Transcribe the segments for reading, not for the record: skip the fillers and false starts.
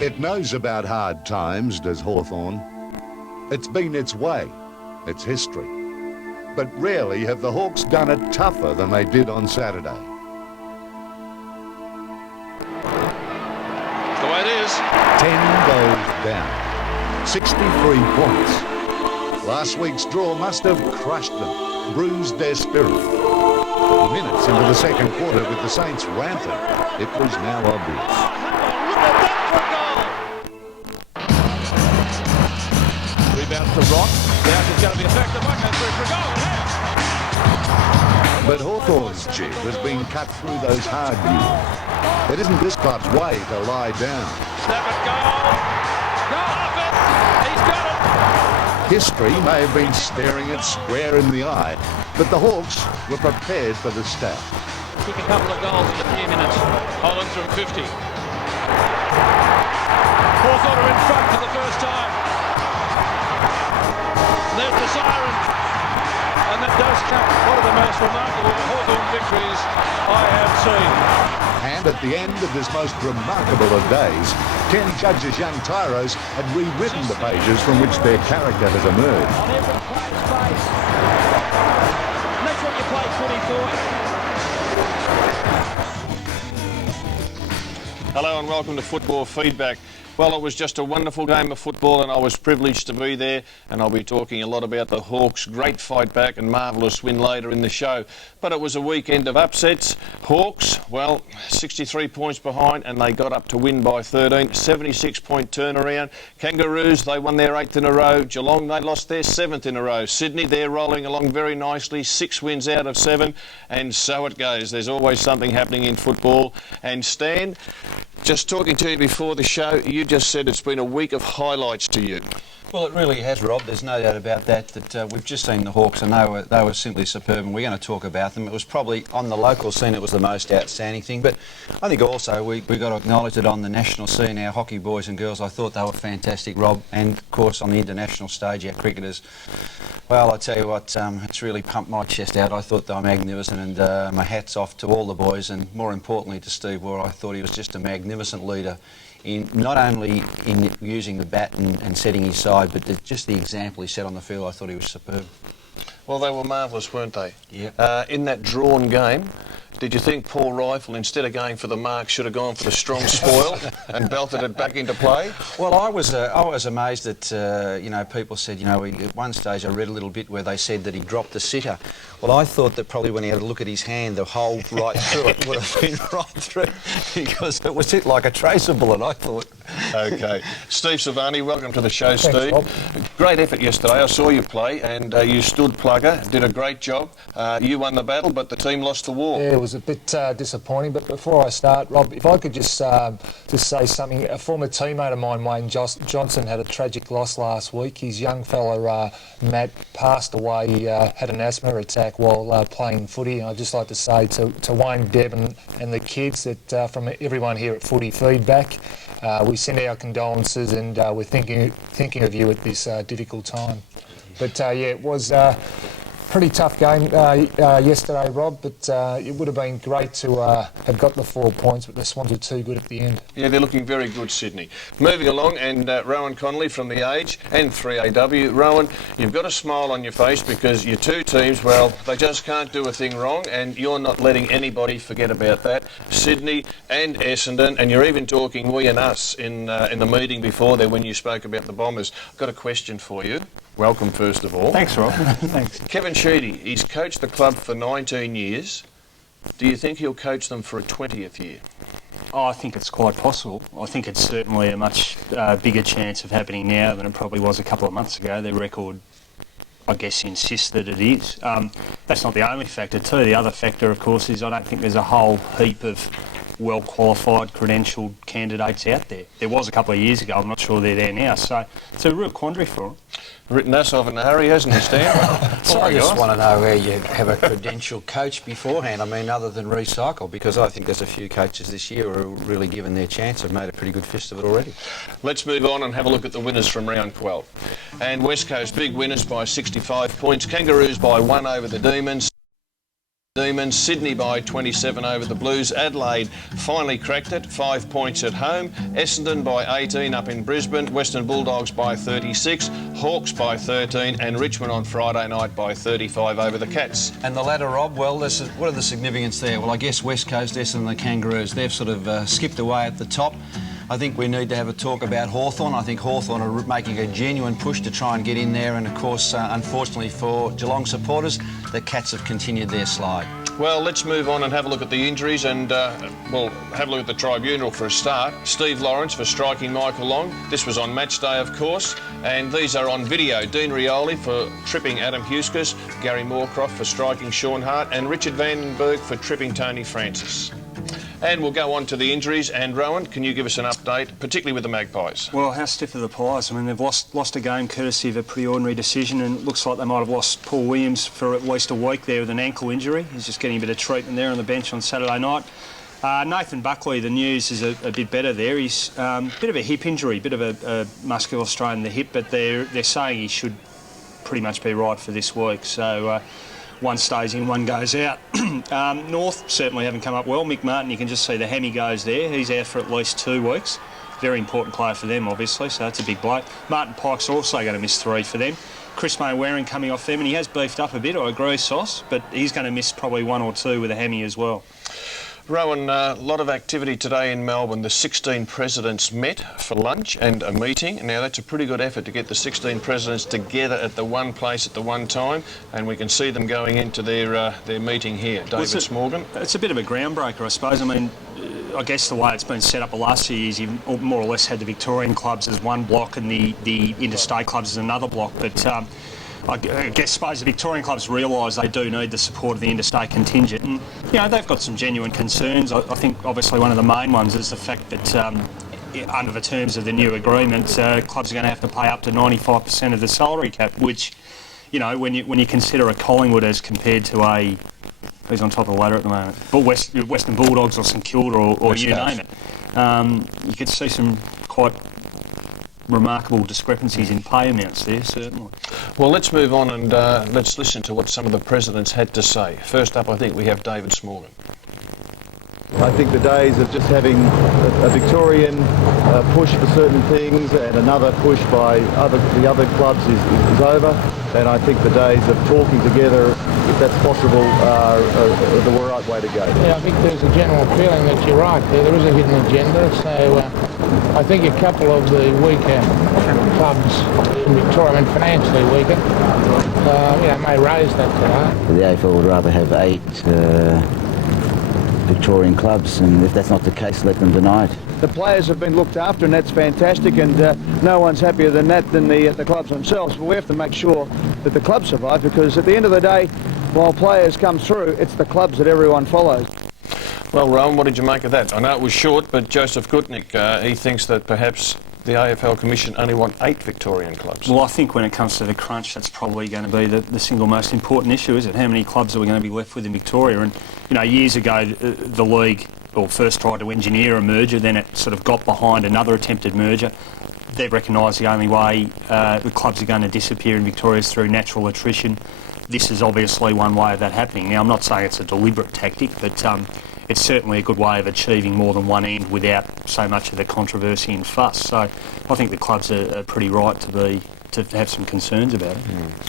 It knows about hard times, does Hawthorn. It's been its way, its history. But rarely have the Hawks done it tougher than they did on Saturday. That's the way it is. 10 goals down, 63 points. Last week's draw must have crushed them, bruised their spirit. Minutes into the second quarter with the Saints rampant, it was now obvious. To Rock. Now it's going to be effective. Might go through for a goal. But Hawthorn's jib has been cut through those hard years. It isn't this club's way to lie down. Snap it, goal! Go Harford! He's got it! History may have been staring it square in the eye, but the Hawks were prepared for the stab. Kick a couple of goals in a few minutes. Holland from 50. Hawthorn are in front for the first time. There's the siren, and that does count one of the most remarkable Hawthorn victories I have seen. And at the end of this most remarkable of days, Ken Judge's young tyros had rewritten the pages from which their character has emerged. On every player's face. And that's what you play footy for. Hello and welcome to Football Feedback. Well, it was just a wonderful game of football and I was privileged to be there, and I'll be talking a lot about the Hawks' great fight back and marvellous win later in the show. But it was a weekend of upsets. Hawks, well, 63 points behind and they got up to win by 13, 76-point turnaround. Kangaroos, they won their 8th in a row. Geelong, they lost their 7th in a row. Sydney, they're rolling along very nicely, 6 wins out of 7, and so it goes. There's always something happening in football. And Stan, just talking to you before the show, you just said it's been a week of highlights to you. Well, it really has, Rob. There's no doubt about that, we've just seen the Hawks and they were simply superb, and we're going to talk about them. It was probably, on the local scene, it was the most outstanding thing, but I think also we got to acknowledge it on the national scene. Our hockey boys and girls, I thought they were fantastic, Rob, and of course on the international stage, our cricketers. Well, I tell you what, it's really pumped my chest out. I thought they were magnificent, and my hat's off to all the boys, and more importantly to Steve Waugh. I thought he was just a magnificent leader, in not only in using the bat and setting his side, but just the example he set on the field. I thought he was superb. Well, they were marvellous, weren't they? Yeah. In that drawn game, did you think Paul Rifle, instead of going for the mark, should have gone for the strong spoil and belted it back into play? Well, I was amazed that people said, at one stage I read a little bit where they said that he dropped the sitter. Well, I thought that probably when he had a look at his hand, the hole right through it would have been right through, because it was hit like a tracer bullet, I thought. Okay. Steve Savani, welcome to the show, Thanks, Steve. Rob. Great effort yesterday. I saw you play, and you stood plugger, did a great job. You won the battle, but the team lost the war. Yeah, it was a bit disappointing, but before I start, Rob, if I could just say something. A former teammate of mine, Wayne Johnson, had a tragic loss last week. His young fella, Matt, passed away. He had an asthma attack while playing footy. And I'd just like to say to Wayne, Deb and the kids that from everyone here at Footy Feedback, we send our condolences, and we're thinking of you at this difficult time. But it was pretty tough game yesterday, Rob, but it would have been great to have got the 4 points, but the Swans were too good at the end. Yeah, they're looking very good, Sydney. Moving along, and Rohan Connolly from The Age and 3AW. Rohan, you've got a smile on your face because your two teams, well, they just can't do a thing wrong, and you're not letting anybody forget about that. Sydney and Essendon, and you're even talking we and us in the meeting before there when you spoke about the Bombers. I've got a question for you. Welcome, first of all. Thanks, Rob. Thanks. Kevin Sheedy, he's coached the club for 19 years. Do you think he'll coach them for a 20th year? Oh, I think it's quite possible. I think it's certainly a much bigger chance of happening now than it probably was a couple of months ago. Their record, I guess, insists that it is. That's not the only factor too. The other factor, of course, is I don't think there's a whole heap of well-qualified, credentialed candidates out there. There was a couple of years ago. I'm not sure they're there now. So it's a real quandary for them. Written us off in a hurry, hasn't he, Stan? Well, I just want to know where you have a credentialed coach beforehand. I mean, other than recycle, because I think there's a few coaches this year who are really given their chance, have made a pretty good fist of it already. Let's move on and have a look at the winners from round 12. And West Coast, big winners by 65 points. Kangaroos by 1 over the Demons. Demons. Sydney by 27 over the Blues. Adelaide finally cracked it, 5 points at home. Essendon by 18 up in Brisbane. Western Bulldogs by 36. Hawks by 13. And Richmond on Friday night by 35 over the Cats. And the ladder, Rob, well, what are the significance there? Well, I guess West Coast, Essendon and the Kangaroos, they've sort of skipped away at the top. I think we need to have a talk about Hawthorn. I think Hawthorn are making a genuine push to try and get in there, and of course, unfortunately for Geelong supporters, the Cats have continued their slide. Well, let's move on and have a look at the injuries, and we'll have a look at the Tribunal for a start. Steve Lawrence for striking Michael Long. This was on match day, of course, and these are on video. Dean Rioli for tripping Adam Huskes, Gary Moorcroft for striking Sean Hart, and Richard Vandenberg for tripping Tony Francis. And we'll go on to the injuries. And Rohan, can you give us an update, particularly with the Magpies? Well, how stiff are the Pies? I mean, they've lost a game courtesy of a pretty ordinary decision, and it looks like they might have lost Paul Williams for at least a week there with an ankle injury. He's just getting a bit of treatment there on the bench on Saturday night. Nathan Buckley, the news is a bit better there. He's a bit of a hip injury, bit of a muscular strain in the hip, but they're saying he should pretty much be right for this week. So one stays in, one goes out. North certainly haven't come up well. Mick Martin, you can just see the hammy goes there. He's out for at least 2 weeks. Very important player for them, obviously, so that's a big blow. Martin Pike's also going to miss 3 for them. Chris May Waring coming off them, and he has beefed up a bit, I agree, Sauce, but he's going to miss probably 1 or 2 with a hammy as well. Rowan, a lot of activity today in Melbourne. The 16 presidents met for lunch and a meeting. Now, that's a pretty good effort to get the 16 presidents together at the one place at the one time, and we can see them going into their meeting here. David Smorgan. It's a bit of a groundbreaker, I suppose. I mean, I guess the way it's been set up the last few years, you've more or less had the Victorian clubs as one block and the interstate clubs as another block, but I suppose the Victorian clubs realise they do need the support of the interstate contingent, and they've got some genuine concerns. I think obviously one of the main ones is the fact that under the terms of the new agreement, clubs are going to have to pay up to 95% of the salary cap, which, when you consider a Collingwood as compared to who's on top of the ladder at the moment, but Western Bulldogs or St Kilda or you name it, you could see some quite remarkable discrepancies in pay amounts there, certainly. Well, let's move on and let's listen to what some of the presidents had to say. First up, I think we have David Smorgan. I think the days of just having a Victorian push for certain things and another push by the other clubs is over, and I think the days of talking together, if that's possible, are the right way to go. Yeah, I think there's a general feeling that you're right there is a hidden agenda, so I think a couple of the weaker clubs in Victoria, and financially weaker, may raise that today. The AFL would rather have 8 Victorian clubs, and if that's not the case, let them deny it. The players have been looked after, and that's fantastic, and no one's happier than that than the clubs themselves. But we have to make sure that the clubs survive, because at the end of the day, while players come through, it's the clubs that everyone follows. Well, Rowan, what did you make of that? I know it was short, but Joseph Gutnick, he thinks that perhaps the AFL Commission only want 8 Victorian clubs. Well, I think when it comes to the crunch, that's probably going to be the single most important issue, is it? How many clubs are we going to be left with in Victoria? And, years ago, the league first tried to engineer a merger, then it sort of got behind another attempted merger. They've recognised the only way the clubs are going to disappear in Victoria is through natural attrition. This is obviously one way of that happening. Now, I'm not saying it's a deliberate tactic, but it's certainly a good way of achieving more than one end without so much of the controversy and fuss. So I think the clubs are pretty right to have some concerns about it.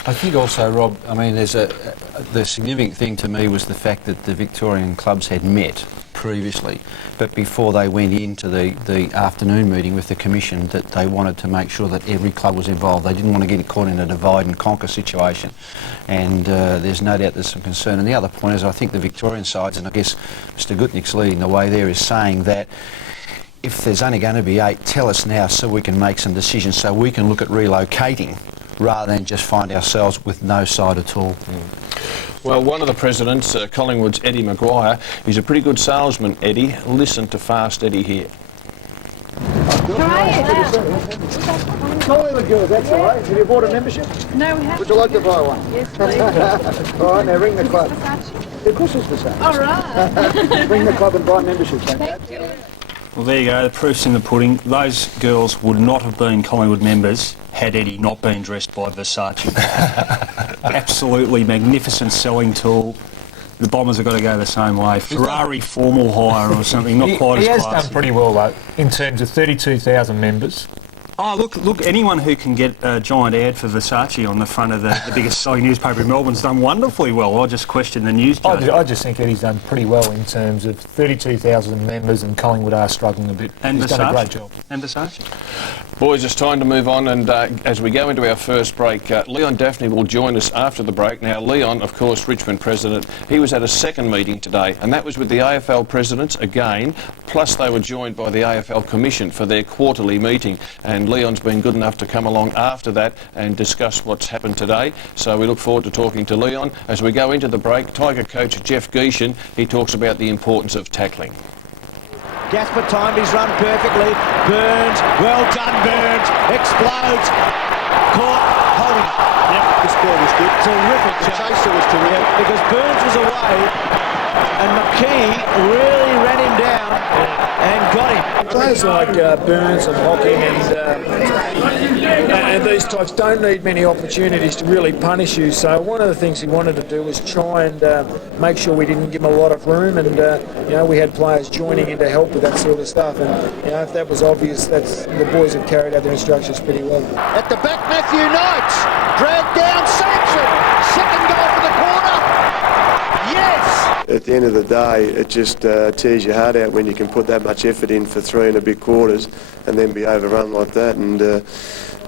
I think also, Rob, I mean, the significant thing to me was the fact that the Victorian clubs had met previously, but before they went into the afternoon meeting with the Commission, that they wanted to make sure that every club was involved. They didn't want to get caught in a divide and conquer situation, and there's no doubt there's some concern. And the other point is, I think the Victorian sides, and I guess Mr Gutnick's leading the way there, is saying that if there's only going to be 8, tell us now so we can make some decisions, so we can look at relocating rather than just find ourselves with no side at all. Well, one of the presidents, Collingwood's Eddie Maguire, he's a pretty good salesman, Eddie. Listen to Fast Eddie here. Calling the girls, that's all right. Have you bought a membership? No, we haven't. Would you like to buy one? Yes, please. All right, now ring the club. Versace. Of course it's the same. All right. Ring the club and buy memberships. Thank you. Well, there you go, the proof's in the pudding. Those girls would not have been Collingwood members had Eddie not been dressed by Versace. Absolutely magnificent selling tool. the Bombers have got to go the same way. Ferrari formal hire or something, not quite as He has classy. done pretty well, though, in terms of 32,000 members. Oh, look, anyone who can get a giant ad for Versace on the front of the biggest selling newspaper in Melbourne's done wonderfully well. I just question the news judge. I just think Eddie's done pretty well in terms of 32,000 members, and Collingwood are struggling a bit. And He's Versace. done a great job. And Versace. Boys, it's time to move on, and as we go into our first break, Leon Daphne will join us after the break. Now, Leon, of course, Richmond president, he was at a second meeting today, and that was with the AFL presidents again, plus they were joined by the AFL Commission for their quarterly meeting, and Leon's been good enough to come along after that and discuss what's happened today. So we look forward to talking to Leon. As we go into the break, Tiger coach Jeff Geeshan, he talks about the importance of tackling. Gasper timed his run perfectly. Burns, well done Burns, explodes. Caught, holding. Yep, this ball was good. Terrific. The chaser was terrific. Yeah, because Burns was away and McKee really ran him down and got him. Players like Burns and Hocking and these types don't need many opportunities to really punish you. So one of the things he wanted to do was try and make sure we didn't give him a lot of room, and we had players joining in to help with that sort of stuff. And if that was obvious, the boys have carried out their instructions pretty well. At the back, Matthew Knights dragged down Sampson. Second goal for the corner. Yes. At the end of the day, it just tears your heart out when you can put that much effort in for 3 1/2 quarters and then be overrun like that. And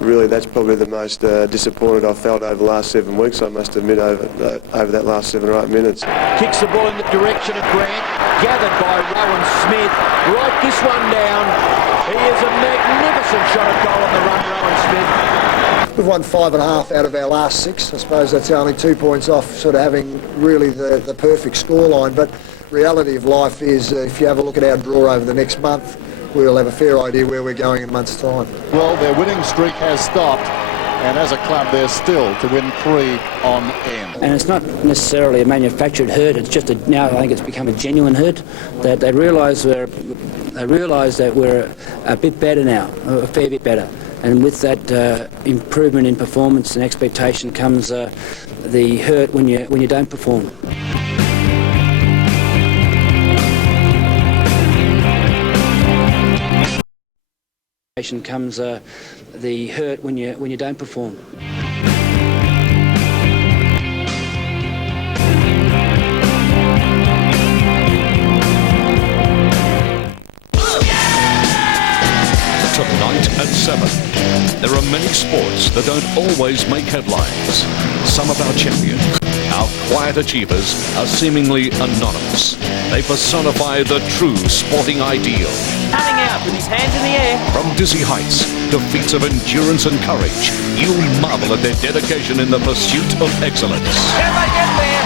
really, that's probably the most disappointed I've felt over the last 7 weeks, I must admit, over that last 7 or 8 minutes. Kicks the ball in the direction of Grant, gathered by Rohan Smith. Right this one down. He is a magnificent shot at goal on the run, Rohan Smith. We've won 5.5 out of our last 6. I suppose that's only 2 points off sort of having really the perfect scoreline. But reality of life is if you have a look at our draw over the next month, we'll have a fair idea where we're going in a month's time. Well, their winning streak has stopped, and as a club, they're still to win 3 on end. And it's not necessarily a manufactured hurt. It's just now I think it's become a genuine hurt. That they realise that we're a bit better now, a fair bit better. And with that improvement in performance and expectation comes the hurt when you don't perform. Comes the hurt when you don't perform. Tonight at 7. There are many sports that don't always make headlines. Some of our champions, our quiet achievers, are seemingly anonymous. They personify the true sporting ideal. Cutting out with his hands in the air. From dizzy heights to feats of endurance and courage, you'll marvel at their dedication in the pursuit of excellence. Can they get there?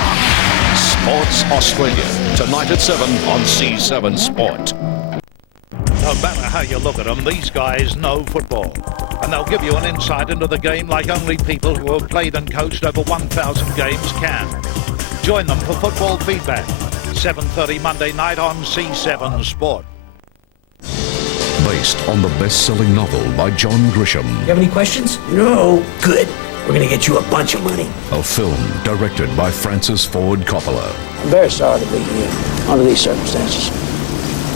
Sports Australia, tonight at 7 on C7 Sport. No matter how you look at them, these guys know football. And they'll give you an insight into the game like only people who have played and coached over 1,000 games can. Join them for Football Feedback, 7:30 Monday night on C7 Sport. Based on the best-selling novel by John Grisham. You have any questions? No. Good. We're going to get you a bunch of money. A film directed by Francis Ford Coppola. I'm very sorry to be here under these circumstances.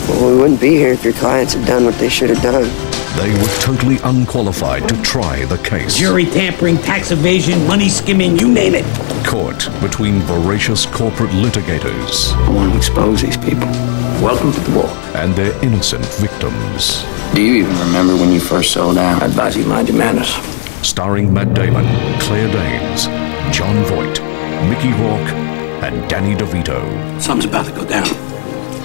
Well, we wouldn't be here if your clients had done what they should have done. They were totally unqualified to try the case. Jury tampering, tax evasion, money skimming, you name it. Caught between voracious corporate litigators. I want to expose these people. Welcome to the war. And their innocent victims. Do you even remember when you first sold out? I advise you mind your manners. Starring Matt Damon, Claire Danes, John Voight, Mickey Rourke, and Danny DeVito. Something's about to go down.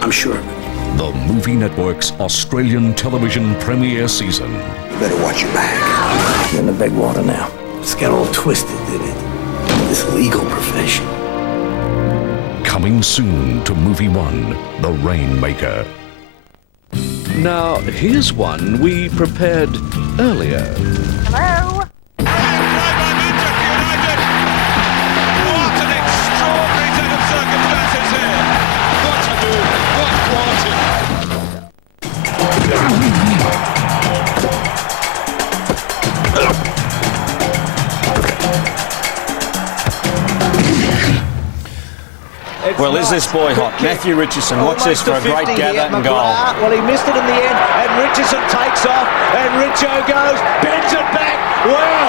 I'm sure of it. The Movie Network's Australian television premiere season. You better watch your back. You're in the big water now. It's got all twisted, did it? This legal profession. Coming soon to Movie One, The Rainmaker. Now, here's one we prepared earlier. Hello? Well, is this boy hot? Matthew Richardson, watch this for a great gather and goal. Well, he missed it in the end, and Richardson takes off, and Richo goes, bends it back. Well,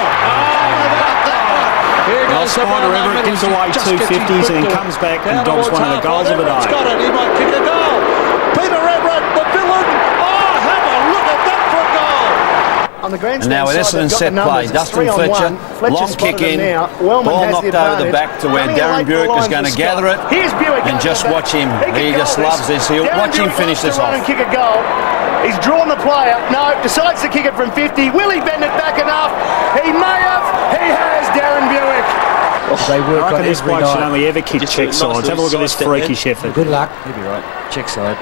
Well, Spider Everett gives away 250s and he comes back and dobs one of the goals of the day. Got it, he might kick a goal. Peter Everett, the villain. Oh, have a look at that for a goal. On the And now with Essendon set play, Dustin Fletcher, long kick in, ball knocked over the back to where Darren Buick is going to gather it, and just watch him. He just loves this. He'll watch him finish this off. And kick a goal. He's drawn the player. No, decides to kick it from 50. Will he bend it back enough? He may have. He has, Darren Buick. They work I reckon on this every bloke should night. only ever kick check sides. Have a look at this freakish effort. Good luck. You'll be right. Check side.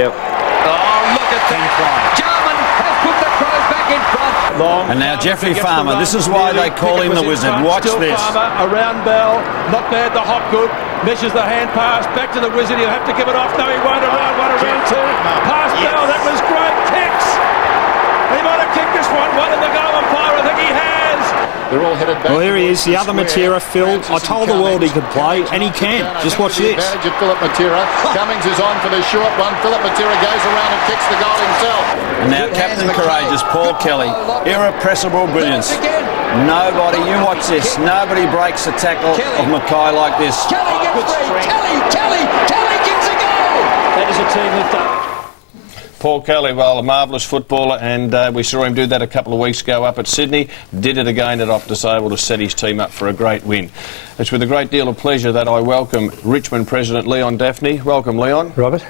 Yep. Oh, look at that. Jarman has put the Crows back in front. And now Jeffrey Farmer, this is why they call him the Wizard. Watch this. Farmer around Bell, not bad to Hopgood, measures the hand pass, back to the Wizard, he'll have to give it off. No, he won't. Around two. Past Bell, that was great. Kicks. He might have kicked this one in the goal umpire, I think he has. They're all headed back. Well, here he is, the other Matera, Phil. I told the world he could play, and he can. Just watch this. Advantage of Philip Matera. Cummings is on for the short one. Philip Matera goes around and kicks the goal himself. And now Captain Courageous, Paul Kelly, irrepressible brilliance. Nobody, you watch this, nobody breaks a tackle of Mackay like this. Kelly gets free. Kelly gets a goal. That is a team lifter. Paul Kelly, well, a marvellous footballer, and we saw him do that a couple of weeks ago up at Sydney. Did it again at Optus Oval to set his team up for a great win. It's with a great deal of pleasure that I welcome Richmond President Leon Daphne. Welcome, Leon. Robert.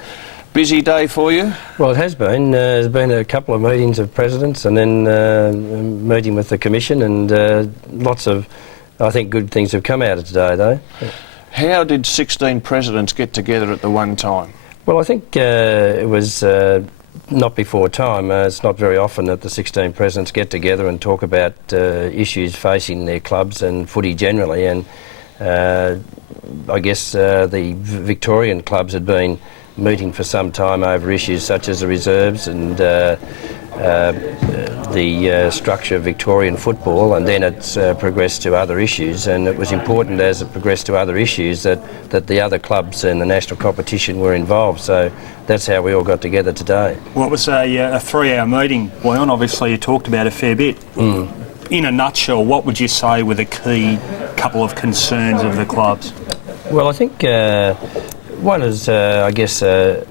Busy day for you? Well, it has been. There's been a couple of meetings of presidents and then a meeting with the Commission, and lots of, I think, good things have come out of today, though. How did 16 presidents get together at the one time? Well, I think it was not before time. It's not very often that the 16 presidents get together and talk about issues facing their clubs and footy generally, and I guess the Victorian clubs had been meeting for some time over issues such as the reserves and the structure of Victorian football, and then it's progressed to other issues, and it was important as it progressed to other issues that the other clubs in the national competition were involved, so that's how we all got together today. Well, it was a 3-hour meeting, Leon. Obviously you talked about a fair bit. In a nutshell, what would you say were the key couple of concerns of the clubs? Well, I think one is, I guess, first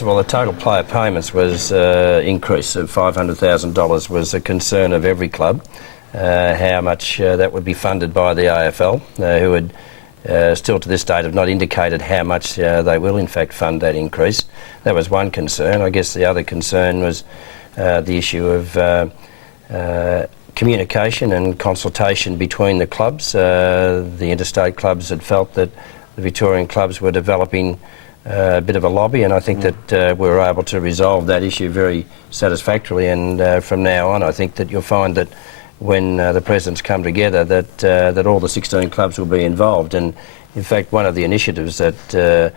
of all, the total player payments was increase of $500,000 was a concern of every club. How much that would be funded by the AFL, who had still to this date have not indicated how much they will in fact fund that increase. That was one concern. I guess the other concern was the issue of communication and consultation between the clubs. The interstate clubs had felt that the Victorian clubs were developing a bit of a lobby, and I think that we were able to resolve that issue very satisfactorily, and from now on I think that you'll find that when the presidents come together that all the 16 clubs will be involved. And in fact, one of the initiatives that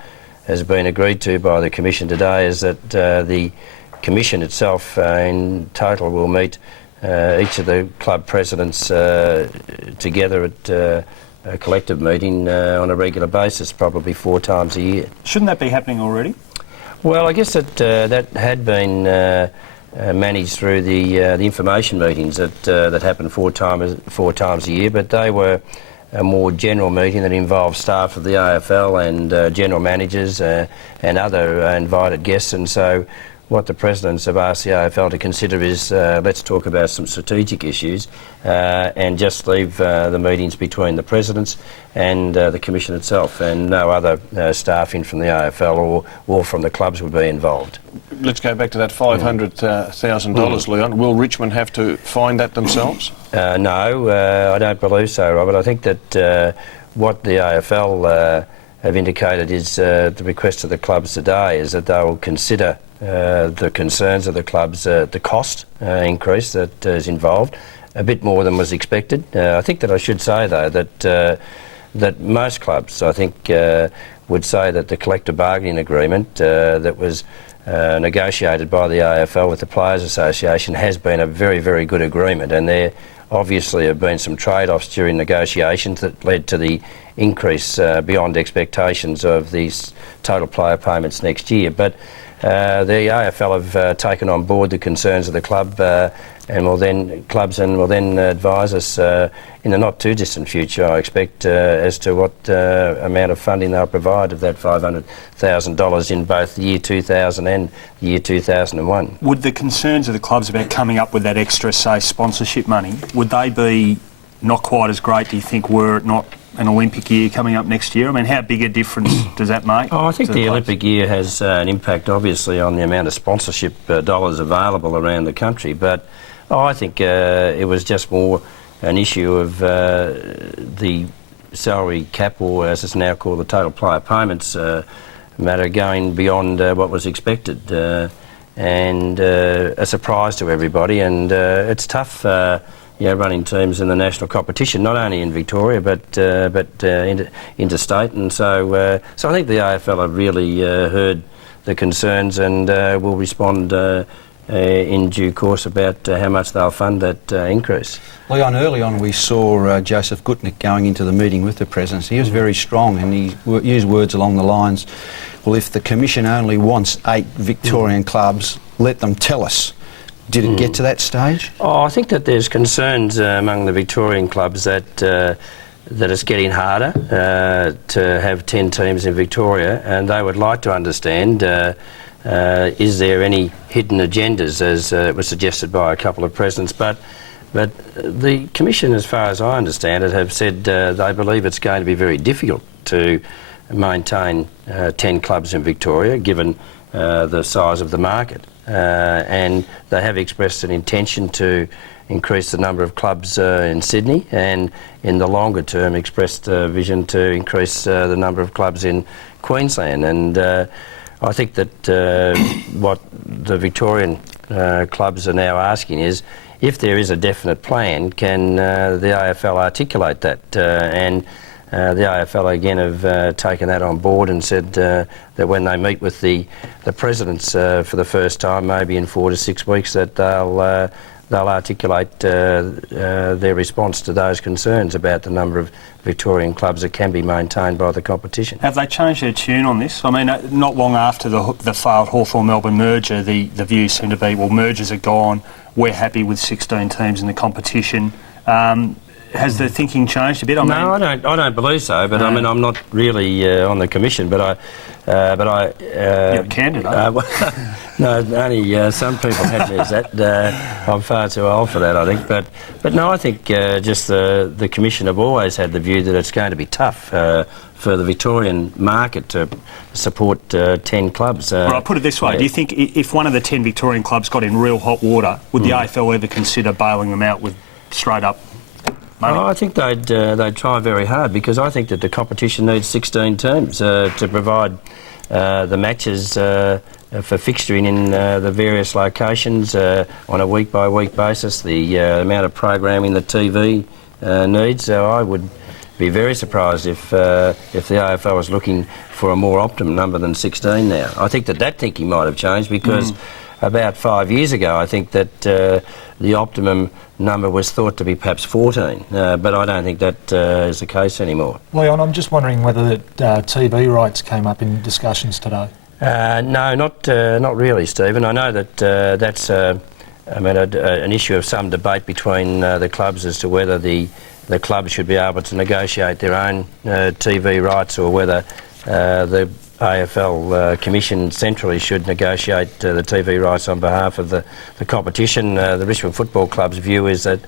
has been agreed to by the Commission today is that the Commission itself in total will meet each of the club presidents together at a collective meeting on a regular basis, probably 4 times a year. Shouldn't that be happening already? Well, I guess that had been managed through the information meetings that happened 4 times a year, but they were a more general meeting that involved staff of the AFL and general managers and other invited guests, and so what the presidents have asked the AFL to consider is let's talk about some strategic issues and just leave the meetings between the presidents and the Commission itself, and no other staff in from the AFL or from the clubs would be involved. Let's go back to that $500,000, Leon. Will Richmond have to find that themselves? No, I don't believe so, Robert. I think that what the AFL have indicated is the request to the clubs today is that they will consider the concerns of the clubs, the cost increase that is involved, a bit more than was expected. I think that I should say, though, that most clubs, I think, would say that the collective bargaining agreement that was negotiated by the AFL with the Players Association has been a very, very good agreement, and obviously have been some trade-offs during negotiations that led to the increase beyond expectations of these total player payments next year. But the AFL have taken on board the concerns of the club and will then advise us in the not too distant future, I expect, as to what amount of funding they'll provide of that $500,000 in both the year 2000 and the year 2001. Would the concerns of the clubs about coming up with that extra, say, sponsorship money, would they be not quite as great, do you think, were it not an Olympic year coming up next year? I mean, how big a difference does that make? I think the Olympic year has an impact, obviously, on the amount of sponsorship dollars available around the country, but I think it was just more an issue of the salary cap, or as it's now called, the total player payments matter, going beyond what was expected, and a surprise to everybody. And it's tough, running teams in the national competition, not only in Victoria but interstate. And so I think the AFL have really heard the concerns and will respond in due course about how much they'll fund that increase. Leon, early on we saw Joseph Gutnick going into the meeting with the Presidency. He was very strong, and he used words along the lines, well, if the Commission only wants 8 Victorian clubs, let them tell us. Did it get to that stage? Oh, I think that there's concerns among the Victorian clubs that that it's getting harder to have 10 teams in Victoria, and they would like to understand is there any hidden agendas, as it was suggested by a couple of presidents. But the Commission, as far as I understand it, have said they believe it's going to be very difficult to maintain 10 clubs in Victoria, given the size of the market. And they have expressed an intention to increase the number of clubs in Sydney, and in the longer term expressed a vision to increase the number of clubs in Queensland. And I think that what the Victorian clubs are now asking is, if there is a definite plan, can the AFL articulate that? And the AFL again have taken that on board and said that when they meet with the presidents for the first time, maybe in 4 to 6 weeks, that they'll articulate their response to those concerns about the number of Victorian clubs that can be maintained by the competition. Have they changed their tune on this? I mean, not long after the failed Hawthorn-Melbourne merger, the views seem to be, well, mergers are gone, we're happy with 16 teams in the competition. Has the thinking changed a bit? No, I don't believe so. But I mean, I'm not really on the commission. But I. You're a candidate. No, only some people had me as that. I'm far too old for that, I think. But no, I think just the commission have always had the view that it's going to be tough for the Victorian market to support 10 clubs. Well, I'll put it this way: do you think if one of the 10 Victorian clubs got in real hot water, would the AFL ever consider bailing them out with straight up money? I think they'd try very hard, because I think that the competition needs 16 teams to provide the matches for fixturing in the various locations on a week-by-week basis, the amount of programming the TV needs. So I would be very surprised if the AFL was looking for a more optimum number than 16 now. I think that thinking might have changed, because about 5 years ago I think that the optimum number was thought to be perhaps 14, but I don't think that is the case anymore. Leon, I'm just wondering whether TV rights came up in discussions today. No, not really, Stephen. I know that that's an issue of some debate between the clubs as to whether the clubs should be able to negotiate their own TV rights, or whether the AFL Commission centrally should negotiate the TV rights on behalf of the competition. The Richmond Football Club's view is that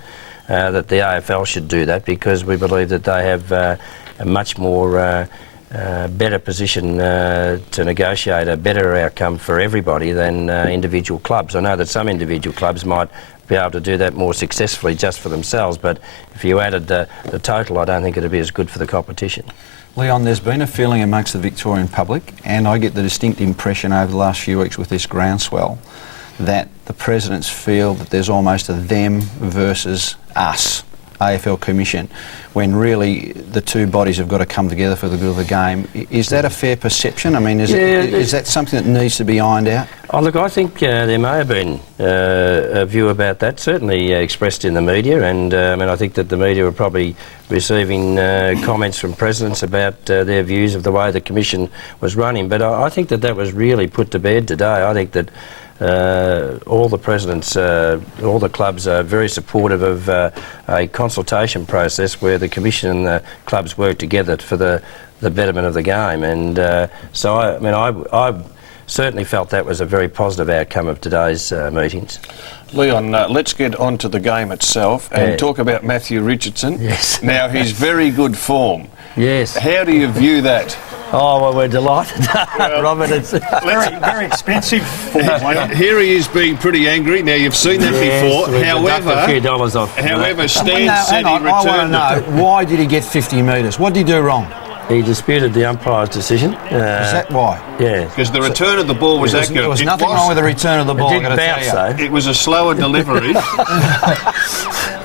the AFL should do that, because we believe that they have a much more better position to negotiate a better outcome for everybody than individual clubs. I know that some individual clubs might be able to do that more successfully just for themselves, but if you added the total, I don't think it would be as good for the competition. Leon, there's been a feeling amongst the Victorian public, and I get the distinct impression over the last few weeks with this groundswell, that the presidents feel that there's almost a them versus us AFL Commission, when really the two bodies have got to come together for the good of the game. Is that a fair perception? I mean, is that something that needs to be ironed out? Oh, look, I think there may have been a view about that, certainly expressed in the media, and I think that the media were probably receiving comments from presidents about their views of the way the Commission was running. But I think that was really put to bed today. I think that all the presidents, all the clubs are very supportive of a consultation process where the Commission and the clubs work together for the betterment of the game. And so, I certainly felt that was a very positive outcome of today's meetings. Leon, let's get on to the game itself and talk about Matthew Richardson. Yes. Now, he's very good form. Yes. How do you view that? Oh, well, we're delighted, Robert. It's very expensive form. Here he is being pretty angry. Now, you've seen that before. However, a few dollars off. However, Stan said he returned I want to know, why did he get 50 metres? What did he do wrong? He disputed the umpire's decision. Is that why? Yeah. Because the return of the ball was accurate. There was nothing wrong with the return of the ball. It didn't bounce, though. It was a slower delivery.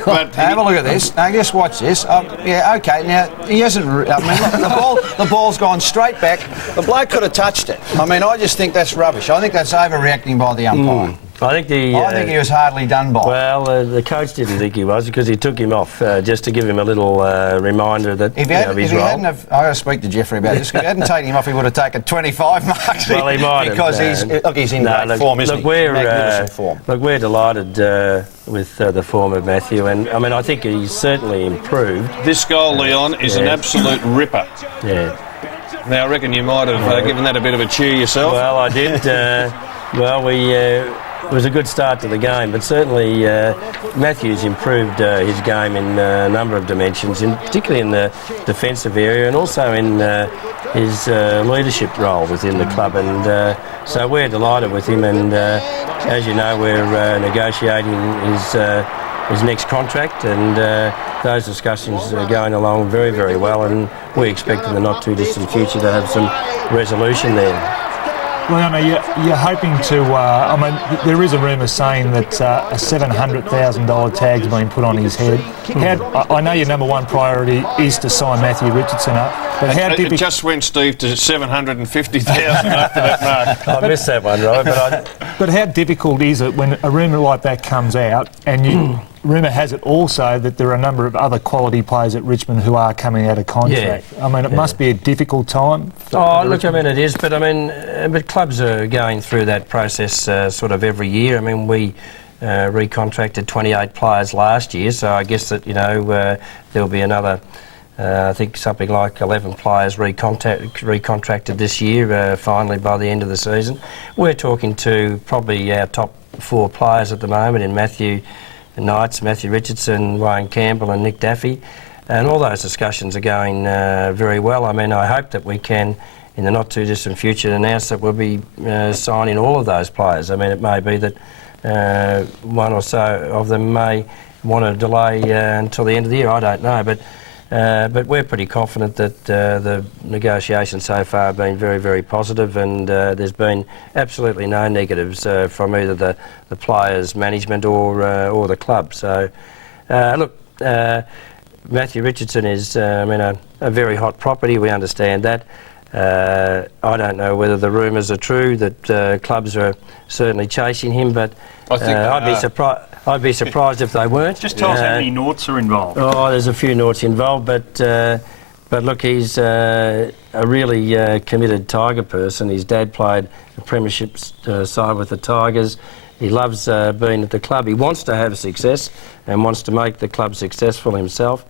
But have a look at this. Now, just watch this. Yeah, okay. Now, he hasn't... I mean, look, the ball's gone straight back. The bloke could have touched it. I mean, I just think that's rubbish. I think that's overreacting by the umpire. I think he was hardly done by. Well, the coach didn't think he was, because he took him off just to give him a little reminder that if he hadn't have, I got to speak to Jeffrey about this. If he hadn't taken him off, he would have taken 25 marks. Well, he might because have. he's in great form, isn't he? Magnificent form. Look, we're delighted with the form of Matthew, and I mean, I think he's certainly improved. This goal, Leon, is an absolute ripper. Yeah. Now, I reckon you might have given that a bit of a cheer yourself. Well, I did. It was a good start to the game, but certainly Matthew's improved his game in a number of dimensions, particularly in the defensive area and also in his leadership role within the club. And so we're delighted with him, and as you know, we're negotiating his next contract, and those discussions are going along very, very well, and we expect in the not too distant future to have some resolution there. Leon, you're hoping to... I mean, there is a rumour saying that a $700,000 tag's been put on his head. I know your number one priority is to sign Matthew Richardson up, but how it just went, Steve, to $750,000 after that mark. I missed that one, right? But how difficult is it when a rumour like that comes out, and rumour has it also that there are a number of other quality players at Richmond who are coming out of contract? Yeah. I mean, it must be a difficult time. Oh, look, I mean, it is, but I mean, but clubs are going through that process sort of every year. I mean, we recontracted 28 players last year, so I guess that, there'll be another, I think something like 11 players recontracted this year, finally by the end of the season. We're talking to probably our top 4 players at the moment in Matthew Knights, Matthew Richardson, Ryan Campbell and Nick Daphne, and all those discussions are going very well. I mean, I hope that we can, in the not too distant future, announce that we'll be signing all of those players. I mean, it may be that one or so of them may want to delay until the end of the year, I don't know, but we're pretty confident that the negotiations so far have been very, very positive, and there's been absolutely no negatives from either the players' management or the club. So, look, Matthew Richardson is, a very hot property. We understand that. I don't know whether the rumours are true that clubs are certainly chasing him, but I think I'd be surprised if they weren't. Just tell us how many noughts are involved. Oh, there's a few noughts involved, but look, he's a really committed Tiger person. His dad played a premiership side with the Tigers. He loves being at the club. He wants to have success and wants to make the club successful himself.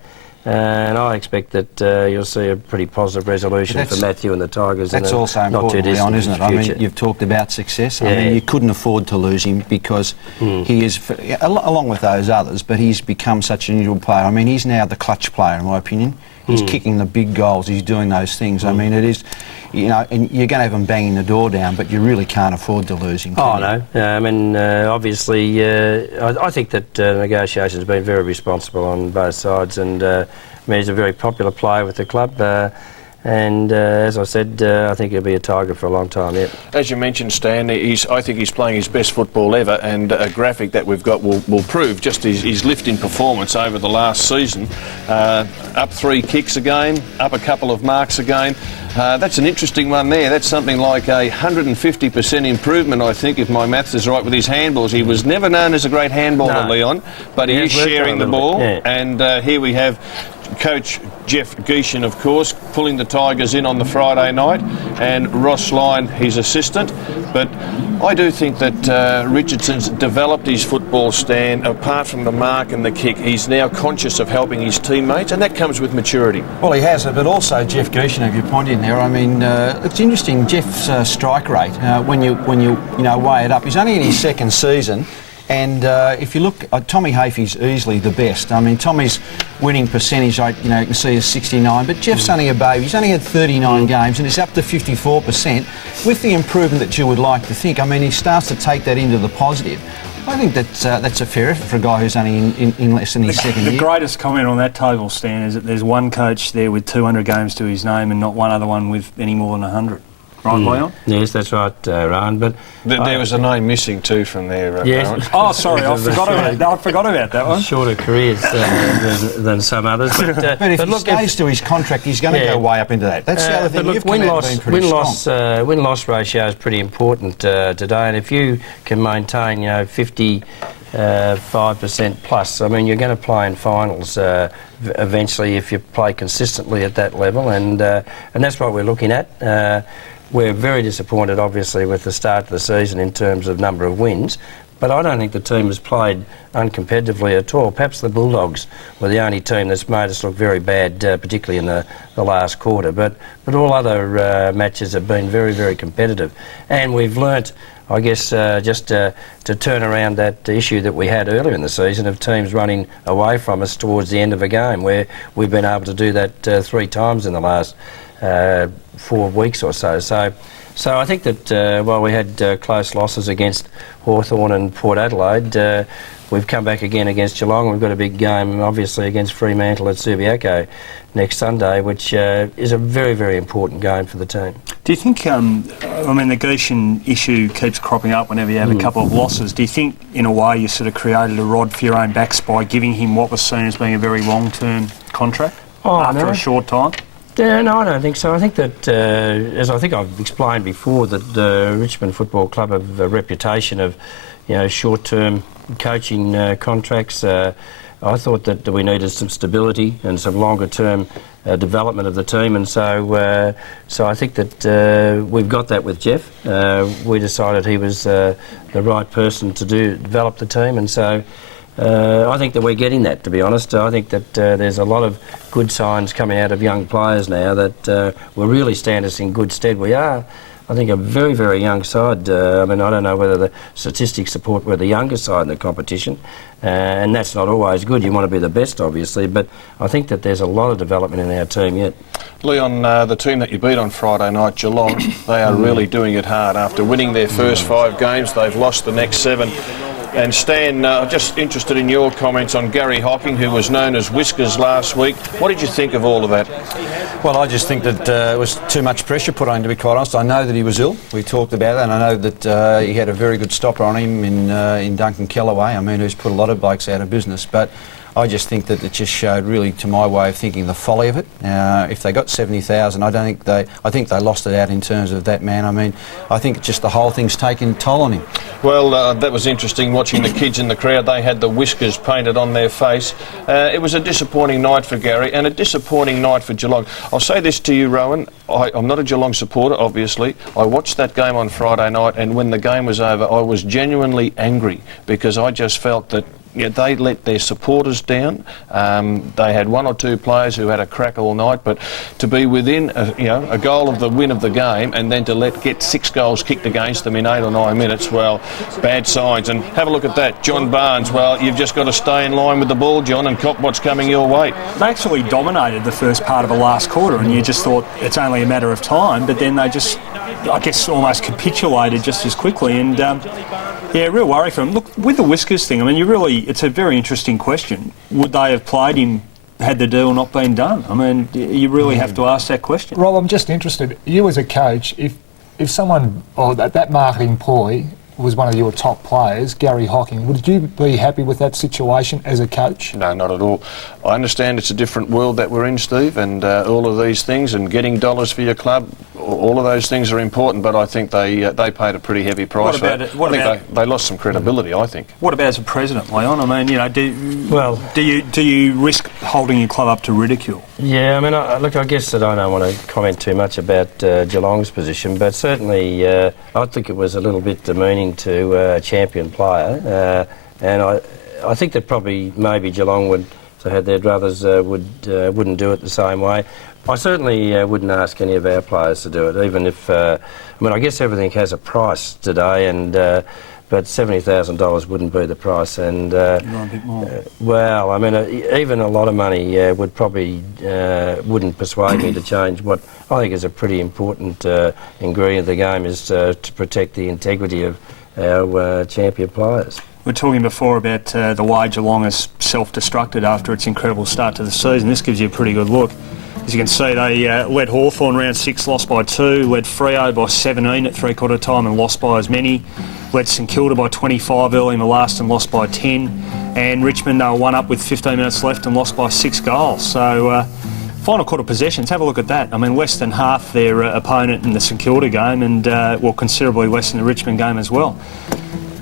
And I expect that you'll see a pretty positive resolution for Matthew and the Tigers. That's also important, Leon, isn't it? I mean, you've talked about success. Yeah. I mean, you couldn't afford to lose him because he is, along with those others, but he's become such an unusual player. I mean, he's now the clutch player, in my opinion. He's kicking the big goals. He's doing those things. I mean, it is, and you're going to have him banging the door down, but you really can't afford to lose him. Oh, no. I mean, obviously, I think that negotiations have been very responsible on both sides, and I mean, he's a very popular player with the club. And as I said, I think he'll be a Tiger for a long time yet. As you mentioned, Stan, I think he's playing his best football ever, and a graphic that we've got will prove just his lift in performance over the last season. Up 3 kicks a game, up a couple of marks a game. That's an interesting one there. That's something like a 150% improvement, I think, if my maths is right, with his handballs. He was never known as a great handballer, Leon, but he is sharing the ball. And here we have Coach Jeff Geeshan, of course, pulling the Tigers in on the Friday night, and Ross Lyon, his assistant. But I do think that Richardson's developed his football stand. Apart from the mark and the kick, he's now conscious of helping his teammates, and that comes with maturity. Well, he has, but also Jeff Geeshan, if you point in there. I mean, it's interesting. Jeff's strike rate, when you weigh it up, he's only in his second season. And if you look, Tommy Hafey's easily the best. I mean, Tommy's winning percentage, you can see is 69, but Jeff's only a baby. He's only had 39 games, and it's up to 54%. With the improvement that you would like to think, I mean, he starts to take that into the positive. I think that's a fair effort for a guy who's only in less than his second year. The greatest comment on that table, Stan, is that there's one coach there with 200 games to his name and not one other one with any more than 100. Right, Leon? Yes, that's right, Rohan. But there was a name missing too from there. Yes. Oh, sorry, I forgot about that one. Shorter careers than some others. But if he stays to his contract, he's going to go way up into that. That's the other thing. You've come out being pretty strong. Win-loss ratio is pretty important today, and if you can maintain, 55% plus, I mean, you're going to play in finals eventually if you play consistently at that level, and that's what we're looking at. We're very disappointed, obviously, with the start of the season in terms of number of wins, but I don't think the team has played uncompetitively at all. Perhaps the Bulldogs were the only team that's made us look very bad, particularly in the last quarter, but all other matches have been very, very competitive. And we've learnt, I guess, just to turn around that issue that we had earlier in the season of teams running away from us towards the end of a game, where we've been able to do that 3 times in the last 4 weeks or so. So I think that while we had close losses against Hawthorn and Port Adelaide, we've come back again against Geelong. We've got a big game, obviously, against Fremantle at Subiaco next Sunday, which is a very, very important game for the team. Do you think, the Geeshan issue keeps cropping up whenever you have a couple of losses. Do you think, in a way, you sort of created a rod for your own backs by giving him what was seen as being a very long-term contract after a short time? Yeah, no, I don't think so. I think that, as I think I've explained before, that Richmond Football Club have a reputation of, short-term coaching contracts. I thought that we needed some stability and some longer-term development of the team, and so I think that we've got that with Jeff. We decided he was the right person to develop the team, and so I think that we're getting that, to be honest. I think that there's a lot of good signs coming out of young players now that will really stand us in good stead. We are, I think, a very, very young side. I don't know whether the statistics support we're the youngest side in the competition, and that's not always good. You want to be the best, obviously, but I think that there's a lot of development in our team yet. Leon, the team that you beat on Friday night, Geelong, they are really doing it hard. After winning their first 5 games, they've lost the next 7. And Stan, just interested in your comments on Gary Hocking, who was known as Whiskers last week. What did you think of all of that? Well, I just think that it was too much pressure put on him, to be quite honest. I know that he was ill. We talked about that, and I know that he had a very good stopper on him in Duncan Kellaway, who's put a lot of blokes out of business. But I just think that it just showed, really, to my way of thinking, the folly of it. If they got 70,000, I think they lost it out in terms of that man. I think just the whole thing's taken toll on him. Well, that was interesting watching the kids in the crowd. They had the whiskers painted on their face. It was a disappointing night for Gary and a disappointing night for Geelong. I'll say this to you, Rohan. I'm not a Geelong supporter, obviously. I watched that game on Friday night, and when the game was over, I was genuinely angry because I just felt that they let their supporters down. They had 1 or 2 players who had a crack all night, but to be within a goal of the win of the game and then to get 6 goals kicked against them in 8 or 9 minutes, well, bad signs. And have a look at that. John Barnes, well, you've just got to stay in line with the ball, John, and cop what's coming your way. They actually dominated the first part of the last quarter, and you just thought it's only a matter of time, but then they just, I guess, almost capitulated just as quickly. And real worry for him. Look, with the Whiskers thing, it's a very interesting question. Would they have played him had the deal not been done? I mean, you really have to ask that question. Rob, I'm just interested, you as a coach, if someone, or that marketing ploy was one of your top players, Gary Hocking, would you be happy with that situation as a coach? No, not at all. I understand it's a different world that we're in, Steve, and all of these things, and getting dollars for your club, all of those things are important, but I think they paid a pretty heavy price for it. They lost some credibility, I think. What about as a president, Leon? I mean, you know, do you risk holding your club up to ridicule? Yeah, I mean, look, I guess that I don't want to comment too much about Geelong's position, but certainly I think it was a little bit demeaning to a champion player, and I think that probably maybe Geelong would, if they had their druthers, wouldn't do it the same way. I certainly wouldn't ask any of our players to do it, even if, I mean, I guess everything has a price today, and but $70,000 wouldn't be the price, and a bit more. well, I mean, even a lot of money would probably wouldn't persuade me to change what I think is a pretty important ingredient of the game, is to protect the integrity of our champion players. We were talking before about the way Geelong has self-destructed after its incredible start to the season. This gives you a pretty good look. As you can see, they led Hawthorn round 6, lost by 2, led Freo by 17 at three-quarter time and lost by as many, led St Kilda by 25 early in the last and lost by 10, and Richmond, they were 1 up with 15 minutes left and lost by 6 goals. So final quarter possessions, have a look at that. I mean, less than half their opponent in the St Kilda game, and well, considerably less in the Richmond game as well.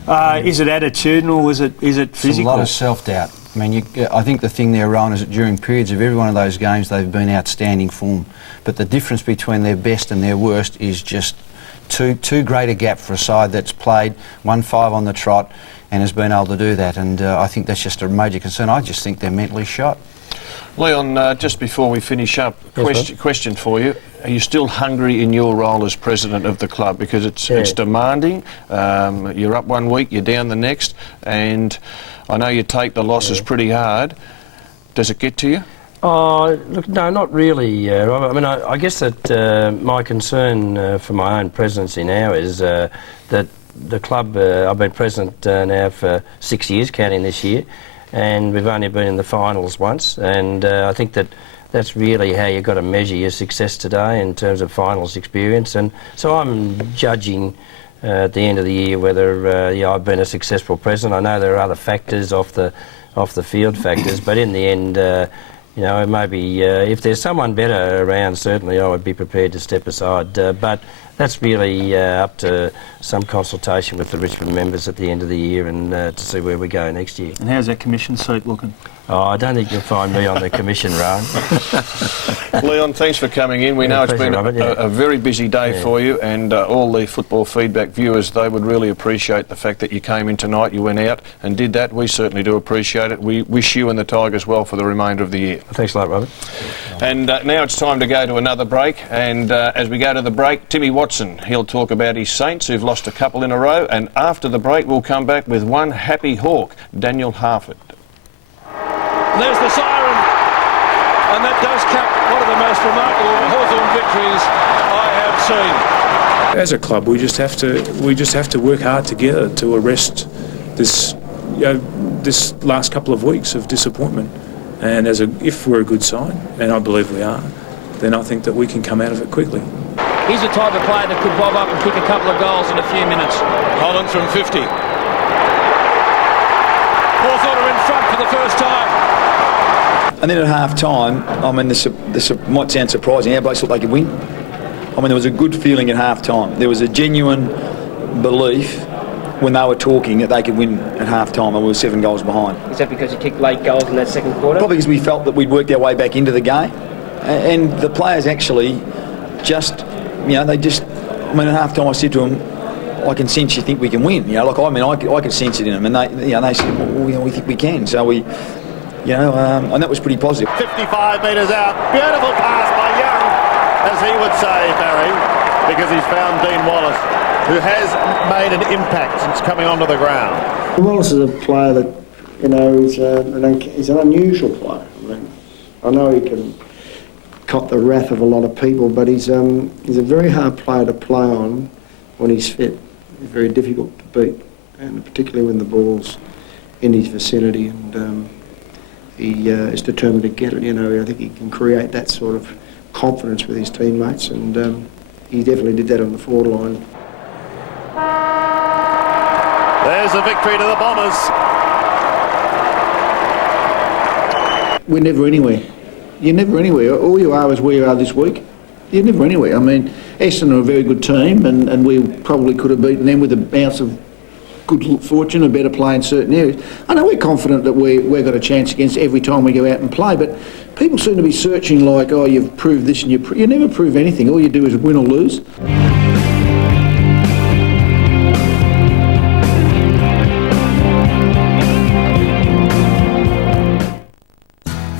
Is it attitudinal? Is it physical? It's a lot of self-doubt. I mean, I think the thing there, Rohan, is that during periods of every one of those games they've been outstanding form, but the difference between their best and their worst is just too great a gap for a side that's played 1-5 on the trot and has been able to do that, and I think that's just a major concern. I just think they're mentally shot. Leon, just before we finish up, question for you. Are you still hungry in your role as president of the club? Because it's demanding. You're up one week, you're down the next, and I know you take the losses pretty hard. Does it get to you? Look, no, not really. I mean, I guess that my concern for my own presidency now is that the club, I've been president now for 6 years, counting this year, and we've only been in the finals once, and I think that's really how you've got to measure your success today in terms of finals experience. And so I'm judging at the end of the year whether I've been a successful president. I know there are other factors off the field factors, but in the end, you know, maybe if there's someone better around, certainly I would be prepared to step aside. But that's really up to some consultation with the Richmond members at the end of the year, and to see where we go next year. And how's that commission seat looking? Oh, I don't think you'll find me on the commission, Rohan. Leon, thanks for coming in. We know it's been a very busy day for you, and all the Football Feedback viewers, they would really appreciate the fact that you came in tonight, you went out and did that. We certainly do appreciate it. We wish you and the Tigers well for the remainder of the year. Thanks a lot, Robert. And now it's time to go to another break, and as we go to the break, Timmy Watson, he'll talk about his Saints, who've lost a couple in a row, and after the break we'll come back with one happy Hawk, Daniel Harford. There's the siren, and that does cap one of the most remarkable Hawthorn victories I have seen. As a club, we just have to work hard together to arrest this, this last couple of weeks of disappointment. And if we're a good side, and I believe we are, then I think that we can come out of it quickly. He's the type of player that could bob up and kick a couple of goals in a few minutes. Holland from 50. Hawthorn are in front for the first time. And then at half-time, I mean, this might sound surprising, our blokes thought they could win. I mean, there was a good feeling at half-time. There was a genuine belief when they were talking that they could win at half-time, and we were 7 goals behind. Is that because you kicked late goals in that second quarter? Probably because we felt that we'd worked our way back into the game. And the players actually just, I mean, at half-time I said to them, I can sense you think we can win. I could sense it in them, and they said, well, we think we can. So and that was pretty positive. 55 metres out, beautiful pass by Young, as he would say, Barry, because he's found Dean Wallace, who has made an impact since coming onto the ground. Wallace is a player that, is an unusual player. I mean, I know he can cop the wrath of a lot of people, but he's a very hard player to play on when he's fit. He's very difficult to beat, and particularly when the ball's in his vicinity. And he is determined to get it. I think he can create that sort of confidence with his teammates, and he definitely did that on the forward line. There's a victory to the Bombers. We're never anywhere. You're never anywhere. All you are is where you are this week. You're never anywhere. I mean, Essendon are a very good team, and we probably could have beaten them with an ounce of good fortune, a better play in certain areas. I know we're confident that we've got a chance against every time we go out and play, but people seem to be searching like, oh, you've proved this and you never prove anything. All you do is win or lose.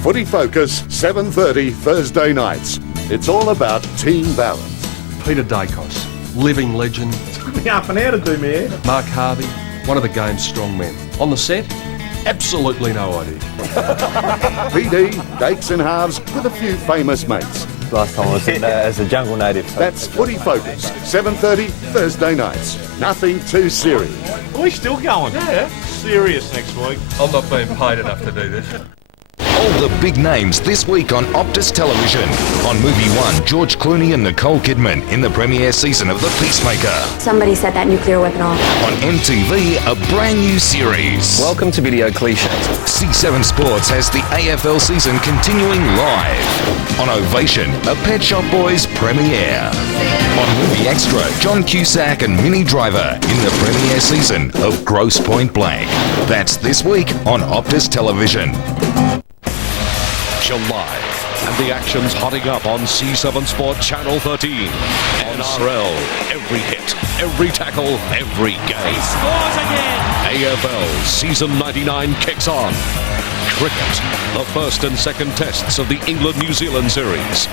Footy Focus, 7:30 Thursday nights. It's all about team balance. Peter Dacos, living legend. It took me half an hour to do my hair. Mark Harvey, one of the game's strong men. On the set, absolutely no idea. PD, Dakes and Halves with a few famous mates. Last time I was as a jungle native. So. That's Footy Focus, 7:30 Thursday nights. Nothing too serious. Are we still going? Yeah. Serious next week. I'm not being paid enough to do this. All the big names this week on Optus Television. On Movie 1, George Clooney and Nicole Kidman in the premiere season of The Peacemaker. Somebody set that nuclear weapon off. On MTV, a brand new series. Welcome to Video Cliches. C7 Sports has the AFL season continuing live. On Ovation, a Pet Shop Boys premiere. On Movie Extra, John Cusack and Minnie Driver in the premiere season of Grosse Point Blank. That's this week on Optus Television. July, and the action's hotting up on C7 Sport Channel 13. NRL, every hit, every tackle, every game. He scores again! AFL Season 99 kicks on. Cricket, the first and second tests of the England-New Zealand series.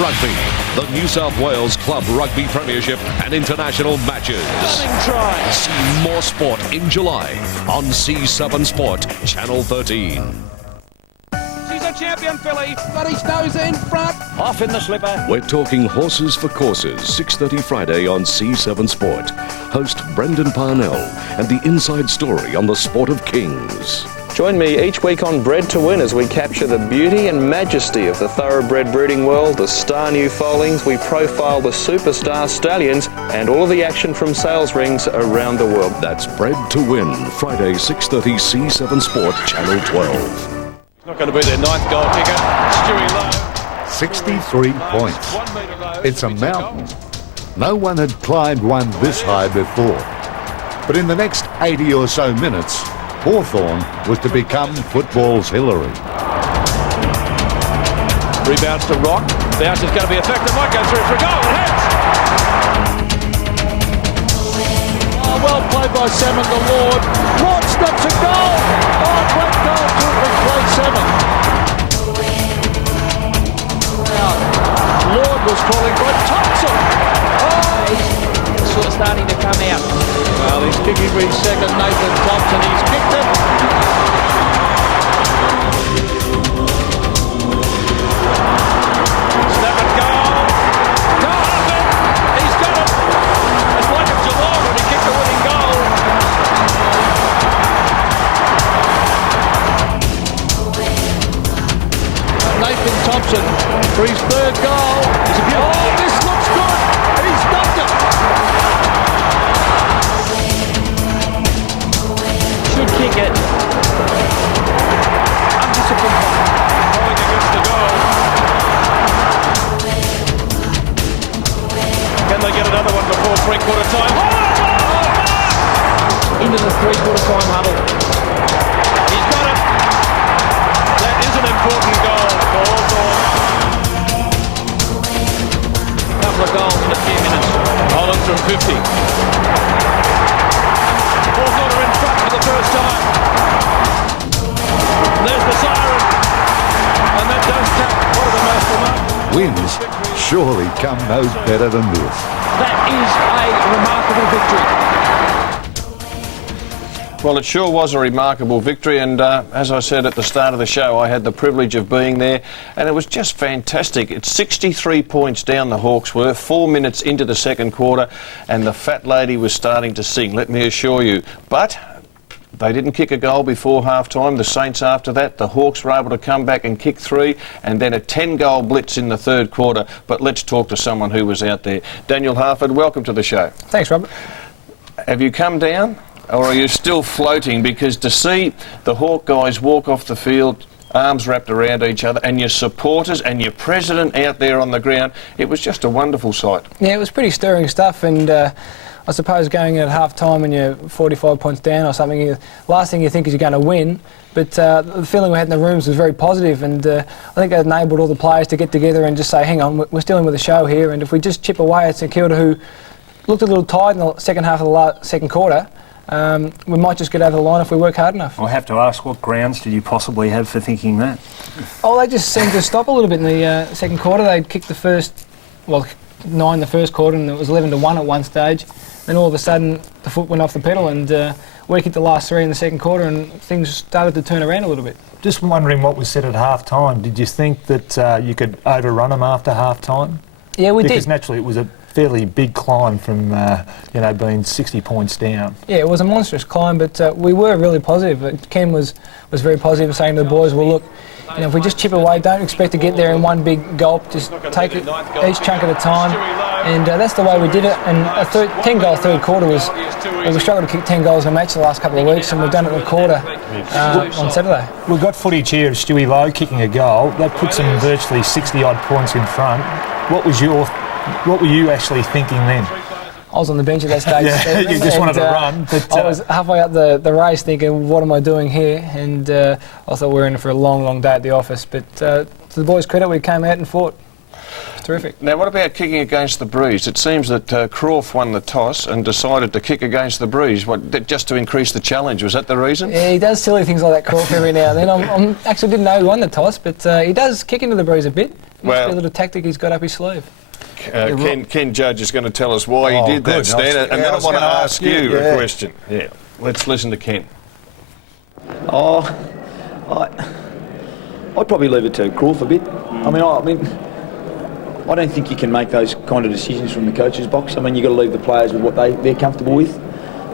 Rugby, the New South Wales Club Rugby Premiership and international matches. Stunning try! See more sport in July on C7 Sport Channel 13. Champion filly, got his nose in front, off in the slipper. We're talking horses for courses, 6:30 Friday on C7 Sport. Host Brendan Parnell and the inside story on the sport of kings. Join me each week on Bred to Win as we capture the beauty and majesty of the thoroughbred breeding world, the star new foalings, we profile the superstar stallions and all of the action from sales rings around the world. That's Bred to Win, Friday 6:30 C7 Sport Channel 12. Not going to be their ninth goal kicker. Stewie Lowe. 63 points. It's a mountain. No one had climbed one this high before. But in the next 80 or so minutes, Hawthorn was to become football's Hillary. Rebounds to Rock. Bounce is going to be effective. Might go through for a goal. It hits. Oh, well played by Salmon the Lord. Lord steps a goal. Oh, great goal to replace Salmon. Lord was calling for Thompson. Oh, he's sort of starting to come out. Well, he's kicking for his second. Nathan Thompson. He's kicked it. Snap and goal. He's got it. It's like a Geelong when he kicked the winning goal. Nathan Thompson for his third goal. Oh, this looks good. And he's stopped it. Should kick it. Undisciplined. Going against the goal. Can they get another one before three-quarter time? Into the three-quarter time huddle. He's got it. That is an important goal for Hawthorn. Couple of goals in a few minutes. Holland from 50. Hawthorn are in front for the first time. There's the siren. And that does tap one of the most remarkable. Wins surely come no better than this. That is a remarkable victory. Well, it sure was a remarkable victory, and as I said at the start of the show, I had the privilege of being there, and it was just fantastic. It's 63 points down the Hawks were, 4 minutes into the second quarter, and the fat lady was starting to sing, let me assure you. But They didn't kick a goal before half-time. The Saints after that. The Hawks were able to come back and kick 3, and then a 10-goal blitz in the third quarter. But let's talk to someone who was out there. Daniel Harford, welcome to the show. Thanks, Robert. Have you come down, or are you still floating? Because to see the Hawk guys walk off the field, arms wrapped around each other, and your supporters and your president out there on the ground, it was just a wonderful sight. Yeah, it was pretty stirring stuff, and I suppose going at half-time when you're 45 points down or something, last thing you think is you're going to win, but the feeling we had in the rooms was very positive, and I think it enabled all the players to get together and just say, hang on, we're still in with a show here, and if we just chip away at St Kilda, who looked a little tired in the second half of the second quarter, we might just get over the line if we work hard enough. I have to ask, what grounds did you possibly have for thinking that? Oh, they just seemed to stop a little bit in the second quarter. They'd kicked the first, 9 the first quarter, and it was 11-1 at one stage. Then all of a sudden, the foot went off the pedal, and we kicked the last 3 in the second quarter, and things started to turn around a little bit. Just wondering what was said at half-time. Did you think that you could overrun them after half-time? Yeah, we did. Because naturally it was a fairly big climb from, being 60 points down. Yeah, it was a monstrous climb, but we were really positive. Ken was very positive, saying to the boys, well, look, if we just chip away, don't expect to get there in one big gulp, just take it each chunk at a time, and that's the way we did it. And a 10-goal third quarter was, we struggled to kick 10 goals in a match the last couple of weeks, and we've done it in a quarter on Saturday. We've got footage here of Stewie Lowe kicking a goal. That puts him virtually 60-odd points in front. What were you actually thinking then? I was on the bench at that stage. Yeah, you just wanted to run. But, I was halfway up the race thinking, what am I doing here? And I thought we were in for a long, long day at the office. But to the boys' credit, we came out and fought. It's terrific. Now, what about kicking against the breeze? It seems that Croft won the toss and decided to kick against the breeze, just to increase the challenge. Was that the reason? Yeah, he does silly things like that, Croft, every now and then. I actually didn't know he won the toss, but he does kick into the breeze a bit. Must be a little tactic he's got up his sleeve. Ken Judge is going to tell us why he did that, Stan, and then I want to ask you a question. Yeah, let's listen to Ken. I'd probably leave it to Croft a bit. I don't think you can make those kind of decisions from the coach's box. You've got to leave the players with what they're comfortable with,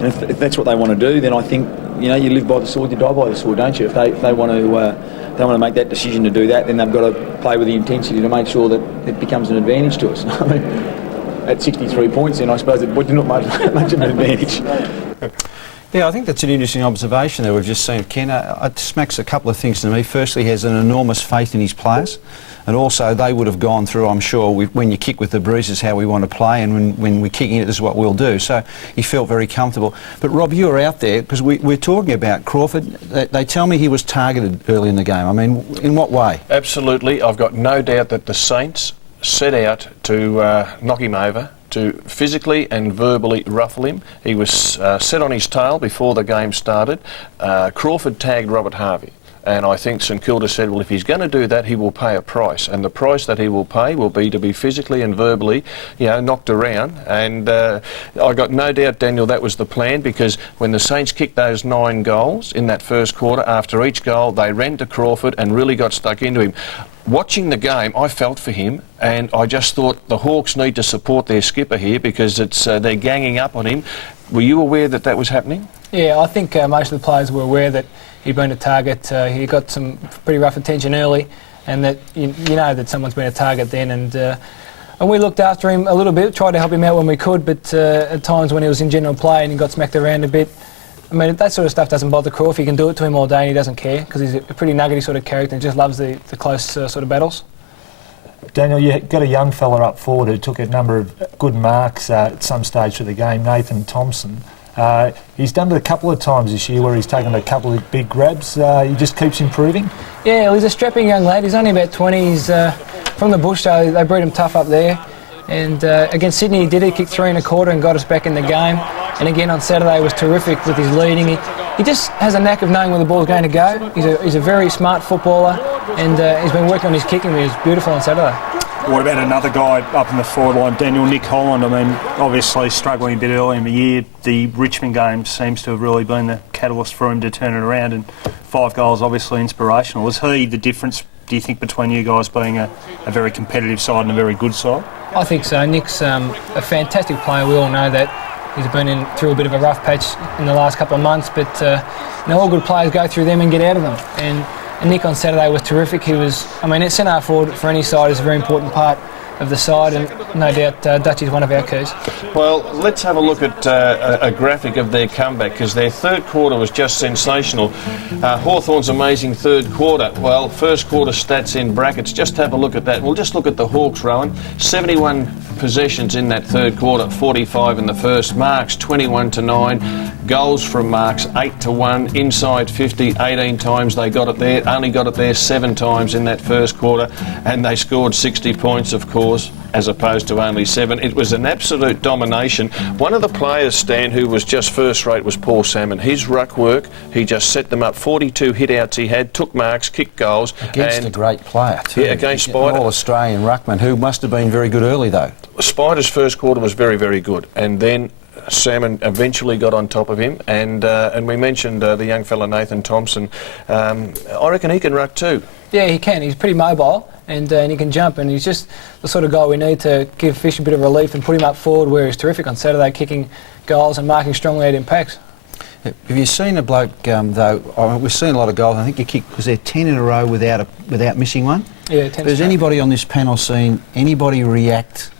and if that's what they want to do, then I think you live by the sword, you die by the sword, don't you? If they want to make that decision to do that, then they've got to play with the intensity to make sure that it becomes an advantage to us. At 63 points, then I suppose it would not much of an advantage. Yeah, I think that's an interesting observation that we've just seen. Ken, it smacks a couple of things to me. Firstly, he has an enormous faith in his players, and also they would have gone through, I'm sure, when you kick with the breeze is how we want to play, and when we're kicking it, this is what we'll do. So he felt very comfortable. But Rob, you were out there, because we're talking about Crawford. They tell me he was targeted early in the game. In what way? Absolutely. I've got no doubt that the Saints set out to knock him over, to physically and verbally ruffle him. He was set on his tail before the game started. Crawford tagged Robert Harvey. And I think St Kilda said, well, if he's going to do that, he will pay a price. And the price that he will pay will be to be physically and verbally, knocked around. And I got no doubt, Daniel, that was the plan, because when the Saints kicked those 9 goals in that first quarter, after each goal, they ran to Crawford and really got stuck into him. Watching the game, I felt for him, and I just thought the Hawks need to support their skipper here, because they're ganging up on him. Were you aware that that was happening? Yeah, I think most of the players were aware that he'd been a target. He got some pretty rough attention early, and that you know that someone's been a target then. And we looked after him a little bit, tried to help him out when we could, but at times when he was in general play and he got smacked around a bit, that sort of stuff doesn't bother Crawford. You can do it to him all day and he doesn't care, because he's a pretty nuggety sort of character and just loves the close sort of battles. Daniel, you got a young fella up forward who took a number of good marks at some stage for the game, Nathan Thompson. He's done it a couple of times this year where he's taken a couple of big grabs. He just keeps improving. Yeah, well, he's a strapping young lad. He's only about 20. He's from the bush, so they breed him tough up there. And against Sydney, he did. He kicked 3 1/4 and got us back in the game. And again on Saturday, he was terrific with his leading. He just has a knack of knowing where the ball's going to go. He's a very smart footballer, and he's been working on his kicking. He was beautiful on Saturday. What about another guy up in the forward line, Daniel, Nick Holland? Obviously struggling a bit early in the year. The Richmond game seems to have really been the catalyst for him to turn it around, and 5 goals obviously inspirational. Is he the difference, do you think, between you guys being a very competitive side and a very good side? I think so. Nick's a fantastic player, we all know that. He's been through a bit of a rough patch in the last couple of months, but all good players go through them and get out of them. And Nick on Saturday was terrific. He was, at centre forward for any side is a very important part of the side, and no doubt Dutch is one of our keys. Well, let's have a look at a graphic of their comeback, because their third quarter was just sensational. Hawthorn's amazing third quarter. Well, first quarter stats in brackets, just have a look at that. We'll just look at the Hawks, Rohan. 71 possessions in that third quarter, 45 in the first. Marks 21-9. Goals from marks 8-1. Inside 50, 18 times they got it there. Only got it there 7 times in that first quarter, and they scored 60 points, of course, as opposed to only 7. It was an absolute domination. One of the players, Stan, who was just first rate was Paul Salmon. His ruck work, he just set them up. 42 hit-outs he had, took marks, kicked goals. Against a great player too. Yeah, against Spider. All-Australian ruckman, who must have been very good early though. Spider's first quarter was very, very good. And then Salmon eventually got on top of him, and we mentioned the young fella Nathan Thompson. I reckon he can ruck too. Yeah, he can. He's pretty mobile, and he can jump, and he's just the sort of guy we need to give Fish a bit of relief and put him up forward, where he's terrific on Saturday, kicking goals and marking strongly at impacts. Have you seen a bloke, though, we've seen a lot of goals. I think you kicked, was there 10 in a row without missing one? Yeah, 10. Has anybody on this panel seen anybody react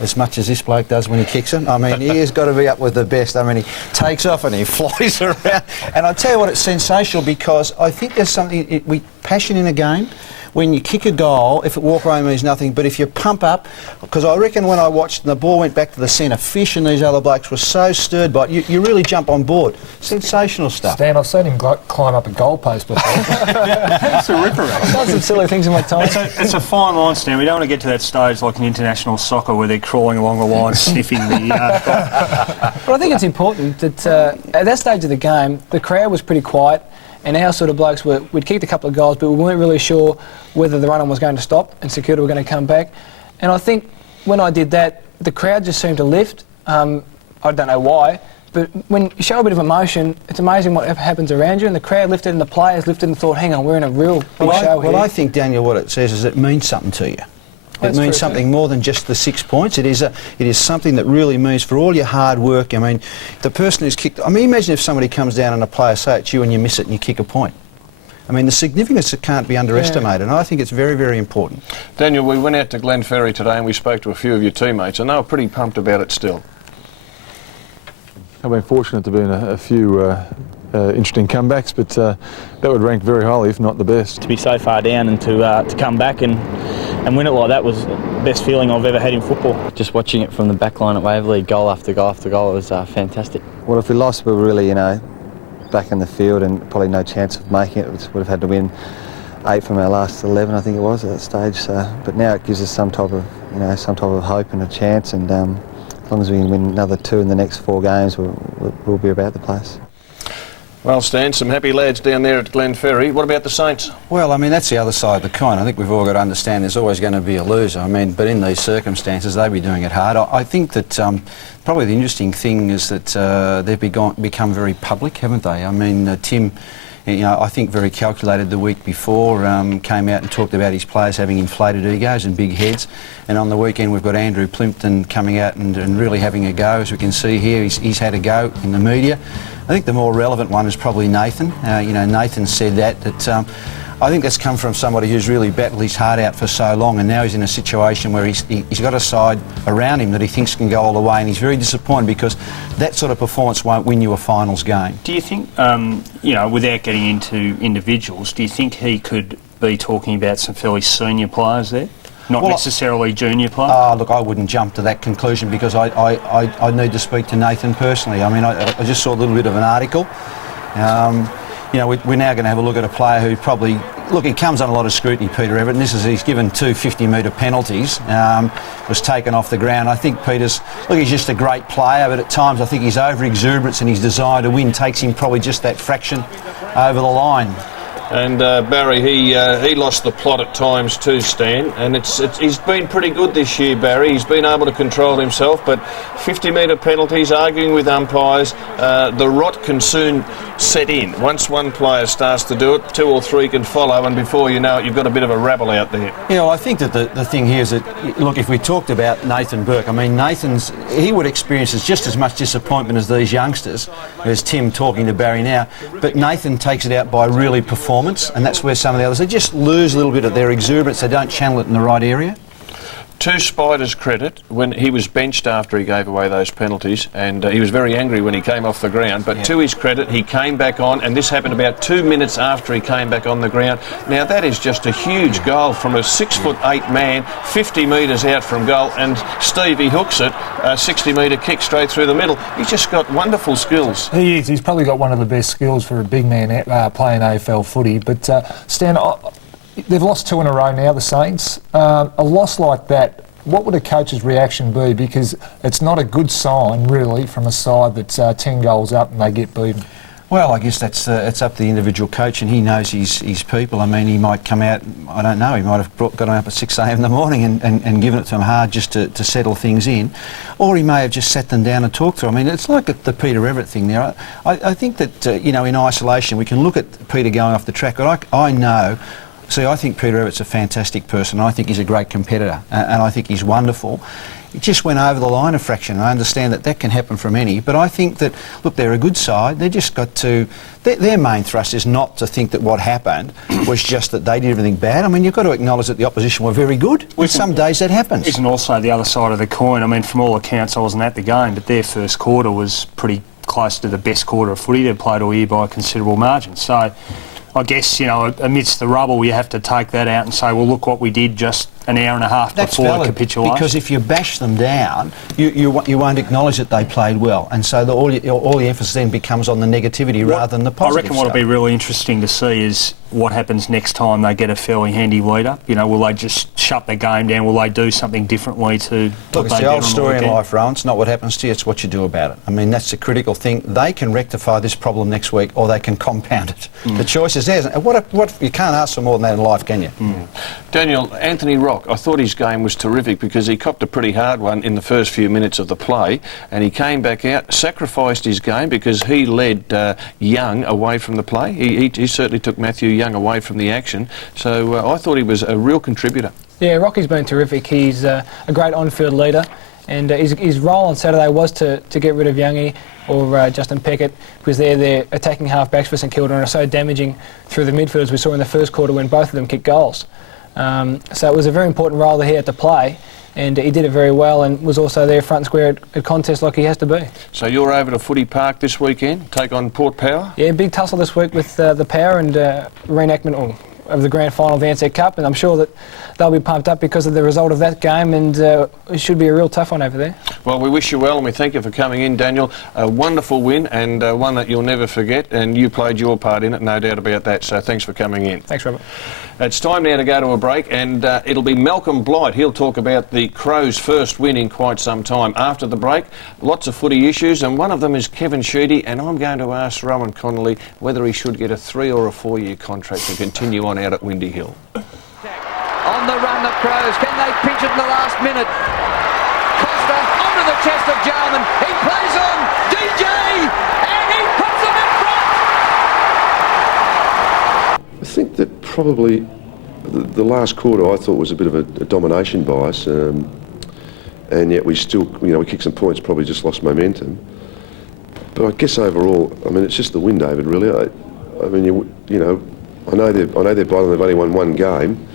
as much as this bloke does when he kicks it? He has got to be up with the best. He takes off and he flies around. And I tell you what, it's sensational, because I think there's something, passion in a game. When you kick a goal, if it walk away means nothing, but if you pump up, because I reckon when I watched and the ball went back to the centre, Fish and these other blokes were so stirred by it, you really jump on board. Sensational stuff. Stan, I've seen him climb up a goalpost before. That's a ripper. I've done some silly things in my time. It's a fine line, Stan. We don't want to get to that stage like in international soccer where they're crawling along the line sniffing the... But I think it's important that at that stage of the game, the crowd was pretty quiet, and our sort of blokes we'd kicked a couple of goals, but we weren't really sure whether the run-on was going to stop and security were going to come back. And I think when I did that, the crowd just seemed to lift. I don't know why, but when you show a bit of emotion, it's amazing what happens around you, and the crowd lifted and the players lifted and thought, hang on, we're in a real big show here. Well, I think, Daniel, what it says is it means something to you. It means something more than just the 6 points. It is something that really means for all your hard work. The person who's kicked... imagine if somebody comes down and a player, say it's you, and you miss it and you kick a point. The significance can't be underestimated, and I think it's very, very important. Daniel, we went out to Glenferrie today and we spoke to a few of your teammates, and they were pretty pumped about it still. I've been fortunate to be in a few interesting comebacks, but that would rank very highly, if not the best. To be so far down and to come back and win it like that was the best feeling I've ever had in football. Just watching it from the back line at Waverley, goal after goal after goal, it was fantastic. Well, if we lost, we were really, back in the field and probably no chance of making it. We would have had to win 8 from our last 11, I think it was, at that stage. So, but now it gives us some type of hope and a chance, and as long as we can win another 2 in the next 4 games, we'll be about the place. Well, Stan, some happy lads down there at Glenferrie. What about the Saints? Well, that's the other side of the coin. I think we've all got to understand there's always going to be a loser. But in these circumstances, they'll be doing it hard. I think that probably the interesting thing is that they've become very public, haven't they? Tim, I think very calculated the week before, came out and talked about his players having inflated egos and big heads. And on the weekend, we've got Andrew Plimpton coming out and really having a go. As we can see here, he's had a go in the media. I think the more relevant one is probably Nathan. Nathan said that I think that's come from somebody who's really battled his heart out for so long, and now he's in a situation where he's got a side around him that he thinks can go all the way, and he's very disappointed because that sort of performance won't win you a finals game. Do you think, without getting into individuals, do you think he could be talking about some fairly senior players there? Not necessarily junior players? Look, I wouldn't jump to that conclusion because I need to speak to Nathan personally. I just saw a little bit of an article. We're now going to have a look at a player who probably... Look, he comes under a lot of scrutiny, Peter Everett, and he's given 2 50-metre penalties, was taken off the ground. I think Peter's... Look, he's just a great player, but at times I think his over-exuberance and his desire to win takes him probably just that fraction over the line. And Barry, he lost the plot at times too, Stan. And he's been pretty good this year, Barry. He's been able to control himself, but 50-metre penalties, arguing with umpires, the rot can soon set in. Once one player starts to do it, 2 or 3 can follow, and before you know it, you've got a bit of a rabble out there. Yeah, well, I think that the thing here is that, look, if we talked about Nathan Burke, I mean, he would experience just as much disappointment as these youngsters. There's Tim talking to Barry now, but Nathan takes it out by really performance, and that's where some of the others, they just lose a little bit of their exuberance, they don't channel it in the right area. To Spider's credit, when he was benched after he gave away those penalties, and he was very angry when he came off the ground, but to his credit, he came back on, and this happened about 2 minutes after he came back on the ground. Now, that is just a huge goal from a 6'8" man, 50 metres out from goal, and Stevie hooks it, a 60-metre kick straight through the middle. He's just got wonderful skills. He is. He's probably got one of the best skills for a big man playing AFL footy. But, Stan, they've lost 2 in a row now, the Saints. A loss like that, what would a coach's reaction be? Because it's not a good sign, really, from a side that's 10 goals up and they get beaten. Well, I guess that's it's up to the individual coach, and he knows his people. I mean, he might come out, I don't know, he might have got up at 6 a.m. in the morning and given it to them hard just to settle things in. Or he may have just sat them down and talked to them. I mean, it's like the Peter Everett thing there. I think that, you know, in isolation, we can look at Peter going off the track, but I know... See, I think Peter Everett's a fantastic person. I think he's a great competitor, and I think he's wonderful. He just went over the line a fraction. I understand that can happen from any, but I think that, look, they're a good side. They just got to... Their main thrust is not to think that what happened was just that they did everything bad. I mean, you've got to acknowledge that the opposition were very good. Some days that happens. Isn't also the other side of the coin. I mean, from all accounts, I wasn't at the game, but their first quarter was pretty close to the best quarter of footy they've played all year by a considerable margin. So... I guess, you know, amidst the rubble, you have to take that out and say, well, look what we did just an hour and a half before the capitulation. Because if you bash them down, you won't acknowledge that they played well, and so all the emphasis then becomes on the negativity rather than the positive. I reckon what'll be really interesting to see is what happens next time they get a fairly handy leader. You know, will they just shut the game down? Will they do something differently to? Look, it's the old story in life, Rohan. It's not what happens to you; it's what you do about it. I mean, that's the critical thing. They can rectify this problem next week, or they can compound it. The choice is theirs. What you can't ask for more than that in life, can you? Daniel, Anthony Rock, I thought his game was terrific because he copped a pretty hard one in the first few minutes of the play, and he came back out, sacrificed his game because he led Young away from the play. He certainly took Matthew Young away from the action, so I thought he was a real contributor. Yeah, Rocky's been terrific. He's a great on-field leader, and his role on Saturday was to get rid of Youngie or Justin Peckett, because they're attacking half-backs for St Kilda and are so damaging through the midfield, as we saw in the first quarter when both of them kicked goals. So it was a very important role that he had to play, and he did it very well and was also there front and square at contests like he has to be. So you're over to Footy Park this weekend, take on Port Power? Yeah, big tussle this week with the Power and reenactment of the grand final of the Ansett Cup, and I'm sure that they'll be pumped up because of the result of that game, and it should be a real tough one over there. Well, we wish you well and we thank you for coming in, Daniel. A wonderful win and one that you'll never forget, and you played your part in it, no doubt about that, so thanks for coming in. Thanks, Robert. It's time now to go to a break, and it'll be Malcolm Blight. He'll talk about the Crows' first win in quite some time. After the break, lots of footy issues, and one of them is Kevin Sheedy, and I'm going to ask Rohan Connolly whether he should get a 3 or a 4 year contract to continue on out at Windy Hill. On the run, the Crows. Can they pinch it in the last minute? Costa onto the chest of Jarman. He plays on DJ, and he puts them in front. I think that probably the last quarter I thought was a bit of a domination bias, and yet we still, we kicked some points, probably just lost momentum. But I guess overall, I mean, it's just the win, David. Really, I mean, I know they're bottom. They've only won one game,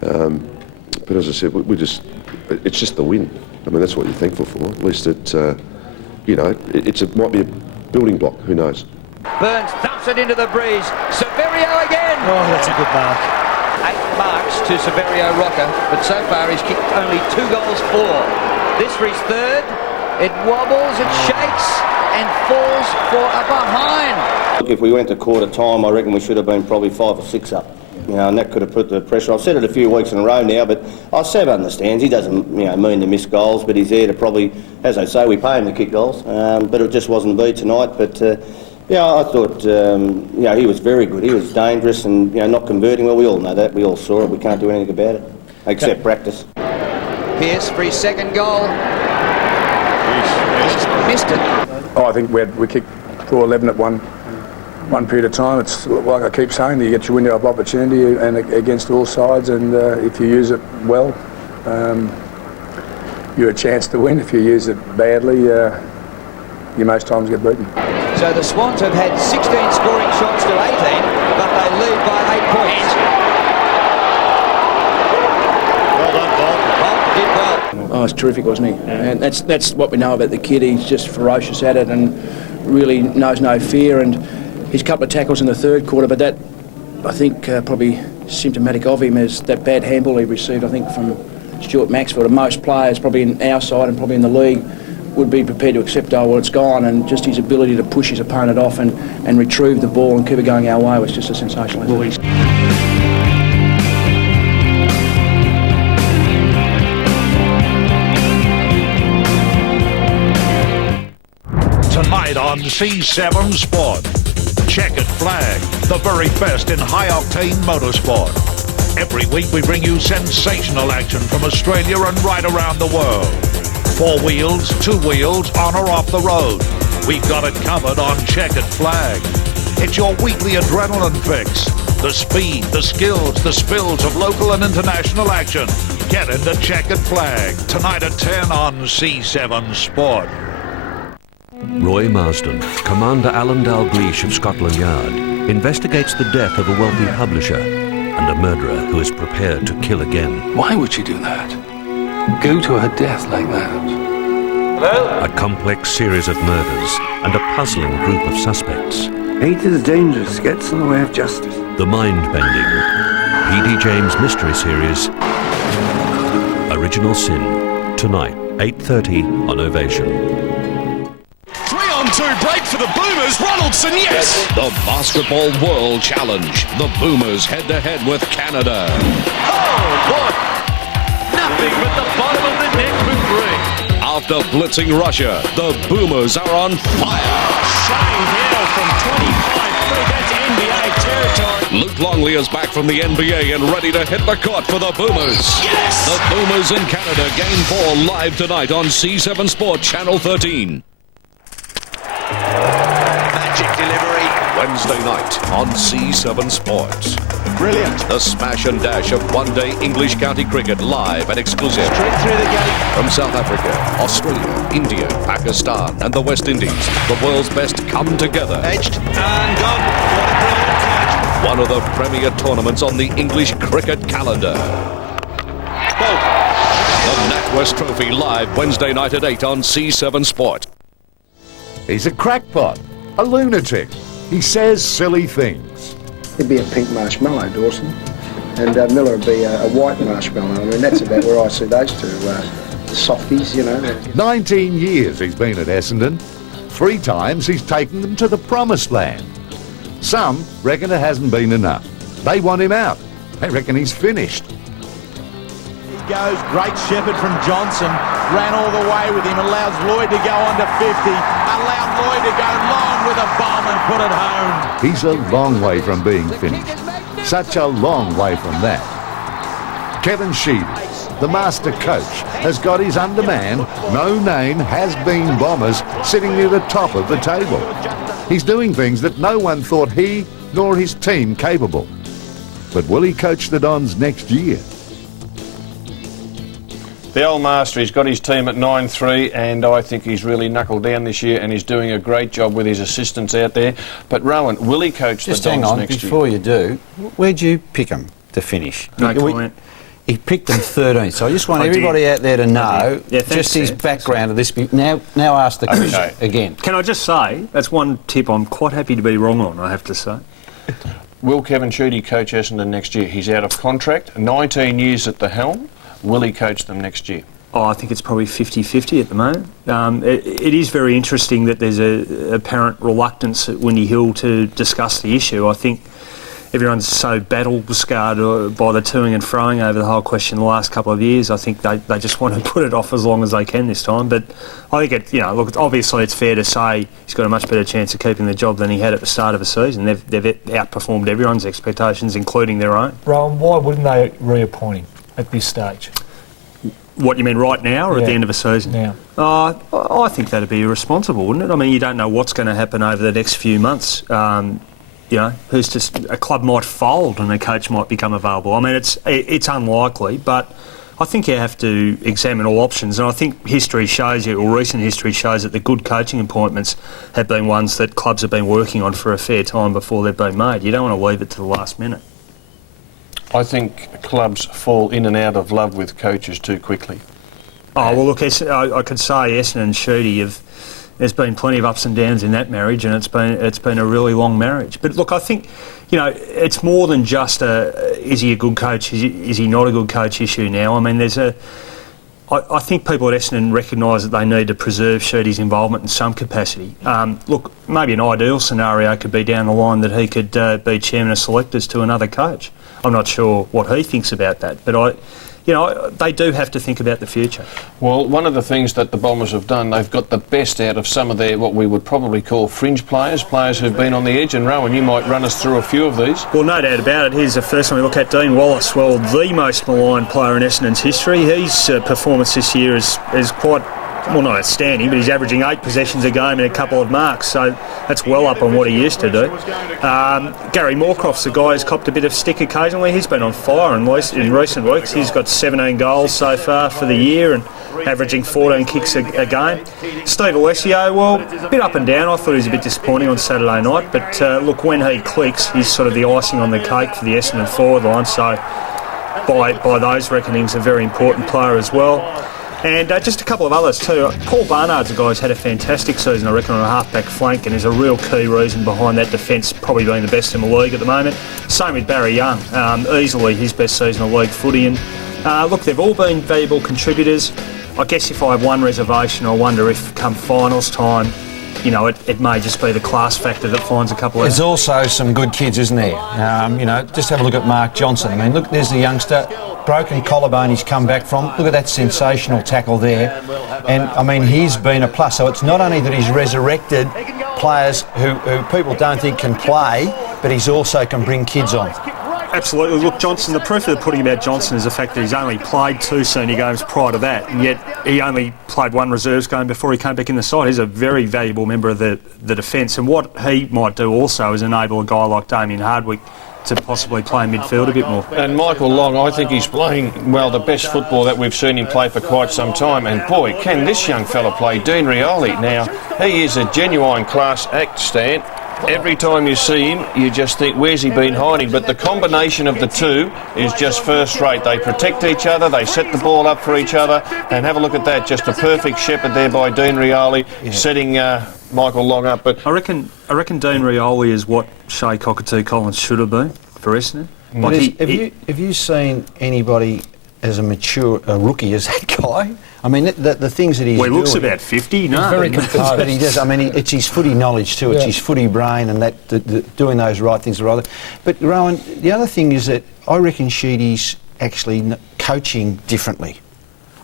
but as I said, it's just the win. I mean, that's what you're thankful for. At least it might be a building block. Who knows? Burns dumps it into the breeze. Severio again. Oh, that's a good mark. 8 marks to Severio Rocker, but so far he's kicked only 2 goals for. This for his third. It wobbles, it shakes, and falls for a behind. Look, if we went to quarter time, I reckon we should have been probably 5 or 6 up. And that could have put the pressure. I've said it a few weeks in a row now, but Seb understands. He doesn't, mean to miss goals, but he's there to probably, as they say, we pay him to kick goals. But it just wasn't to be tonight. But Yeah, I thought, he was very good. He was dangerous and, not converting well. We all know that. We all saw it. We can't do anything about it, except practice. Pearce for his second goal. He's missed it. I think we kicked 4-11 at one period of time. It's like I keep saying, you get your window of opportunity and against all sides, and if you use it well, you're a chance to win. If you use it badly, you most times get beaten. So the Swans have had 16 scoring shots to 18, but they lead by 8 points. Well done, Bolt. Bolt did well. Oh, it's terrific, wasn't he? And that's what we know about the kid. He's just ferocious at it and really knows no fear. And his couple of tackles in the third quarter, but that, I think, probably symptomatic of him is that bad handball he received, I think, from Stuart Maxfield. And most players, probably in our side and probably in the league, would be prepared to accept, it's gone, and just his ability to push his opponent off and retrieve the ball and keep it going our way was just a sensational effort. Tonight on C7 Sport, Checkered Flag, the very best in high-octane motorsport. Every week we bring you sensational action from Australia and right around the world. 4 wheels, 2 wheels, on or off the road. We've got it covered on Checkered Flag. It's your weekly adrenaline fix. The speed, the skills, the spills of local and international action. Get into Checkered Flag, tonight at 10 on C7 Sport. Roy Marsden, Commander Alan Dalgleish of Scotland Yard, investigates the death of a wealthy publisher and a murderer who is prepared to kill again. Why would she do that? Go to her death like that? Hello? A complex series of murders and a puzzling group of suspects. Hate is dangerous, gets in the way of justice. The mind-bending P.D. James mystery series, Original Sin, tonight, 8:30 on Ovation. 3-on-2 break for the Boomers. Ronaldson, yes! The Basketball World Challenge. The Boomers head-to-head with Canada. Oh, boy! Nothing but the bottom of the net for 3. After blitzing Russia, the Boomers are on fire. Shane Hill from 25 feet. That's NBA territory. Luke Longley is back from the NBA and ready to hit the court for the Boomers. Yes! The Boomers in Canada, Game 4 live tonight on C7 Sport, Channel 13. Magic delivery. Wednesday night on C7 Sports. Brilliant. The smash and dash of one-day English county cricket live and exclusive. Straight through the gate. From South Africa, Australia, India, Pakistan and the West Indies, the world's best come together. Edged and gone. What a brilliant catch. One of the premier tournaments on the English cricket calendar. The NatWest Trophy live Wednesday night at 8 on C7 Sport. He's a crackpot, a lunatic. He says silly things. He'd be a pink marshmallow, Dawson, and Miller would be a white marshmallow. I mean, that's about where I see those two softies, 19 years he's been at Essendon. 3 times he's taken them to the promised land. Some reckon it hasn't been enough. They want him out. They reckon he's finished. He goes, great shepherd from Johnson, ran all the way with him, allows Lloyd to go under 50, allowed Lloyd to go long with a bomb and put it home. He's a long way from being finished. Such a long way from that. Kevin Sheedy, the master coach, has got his underman, no-name, has-been Bombers sitting near the top of the table. He's doing things that no one thought he nor his team capable. But will he coach the Dons next year? The old master, he's got his team at 9-3 and I think he's really knuckled down this year and he's doing a great job with his assistants out there. But Rohan, will he coach the Dons next year? Just hang on, before you do, where'd you pick him to finish? No comment. He picked them 13, so I just want everybody out there to know just his background of this. Now ask the question again. Can I just say, that's one tip I'm quite happy to be wrong on, I have to say. Will Kevin Sheedy coach Essendon next year? He's out of contract, 19 years at the helm. Will he coach them next year? Oh, I think it's probably 50-50 at the moment. It is very interesting that there's a apparent reluctance at Windy Hill to discuss the issue. I think everyone's so battle-scarred by the toing and froing over the whole question the last couple of years. I think they just want to put it off as long as they can this time. But I think look, obviously it's fair to say he's got a much better chance of keeping the job than he had at the start of the season. They've outperformed everyone's expectations, including their own. Rohan, why wouldn't they reappoint him at this stage? What, you mean right now or at the end of a season? Now. I think that'd be irresponsible, wouldn't it? I mean, you don't know what's going to happen over the next few months. Who's just a club might fold and a coach might become available. I mean, it's unlikely, but I think you have to examine all options. And I think history shows you, or recent history shows, that the good coaching appointments have been ones that clubs have been working on for a fair time before they've been made. You don't want to leave it to the last minute. I think clubs fall in and out of love with coaches too quickly. Oh, well, look, I could say Essendon and Sheedy there's been plenty of ups and downs in that marriage, and it's been a really long marriage. But look, I think, it's more than just is he a good coach, is he not a good coach issue now. I mean, I think people at Essendon recognise that they need to preserve Sheedy's involvement in some capacity. Look, maybe an ideal scenario could be down the line that he could be chairman of selectors to another coach. I'm not sure what he thinks about that, but they do have to think about the future. Well, one of the things that the Bombers have done, they've got the best out of some of their, what we would probably call fringe players who've been on the edge. And Rohan, you might run us through a few of these. Well, no doubt about it. Here's the first one we look at. Dean Wallace, well, the most maligned player in Essendon's history. His performance this year is quite... well, not outstanding, but he's averaging 8 possessions a game and a couple of marks, so that's well up on what he used to do. Gary Moorcroft's the guy who's copped a bit of stick occasionally. He's been on fire in recent weeks. He's got 17 goals so far for the year and averaging 14 kicks a game. Steve Alessio, well, a bit up and down. I thought he was a bit disappointing on Saturday night, but look, when he clicks, he's sort of the icing on the cake for the Essendon forward line, so by those reckonings, a very important player as well. And just a couple of others too. Paul Barnard's a guy who's had a fantastic season, I reckon, on a half-back flank, and is a real key reason behind that defence probably being the best in the league at the moment. Same with Barry Young, easily his best season of league footy. And look, they've all been valuable contributors. I guess if I have one reservation, I wonder if come finals time, it may just be the class factor that finds a couple of... There's also some good kids, isn't there? Just have a look at Mark Johnson. I mean, look, there's the youngster, broken collarbone he's come back from. Look at that sensational tackle there. And, I mean, he's been a plus. So it's not only that he's resurrected players who people don't think can play, but he's also can bring kids on. Absolutely. Look, Johnson, the proof of the pudding about Johnson is the fact that he's only played 2 senior games prior to that, and yet he only played 1 reserves game before he came back in the side. He's a very valuable member of the defence, and what he might do also is enable a guy like Damien Hardwick to possibly play in midfield a bit more. And Michael Long, I think he's playing, well, the best football that we've seen him play for quite some time. And boy, can this young fella play. Dean Rioli, now, he is a genuine class act, Stan. Every time you see him, you just think, where's he been hiding? But the combination of the two is just first rate. They protect each other, they set the ball up for each other, and have a look at that, just a perfect shepherd there by Dean Rioli, setting Michael Long up. But I reckon Dean Rioli is what Shea Cockatoo Collins should have been for Essendon. Have you seen anybody as a mature rookie as that guy? I mean, the things that he's doing... Well, he looks about 50, no? He's very composed. But he does, I mean, it's his footy knowledge too. It's his footy brain and doing those right things rather. But, Rohan, the other thing is that I reckon Sheedy's actually coaching differently.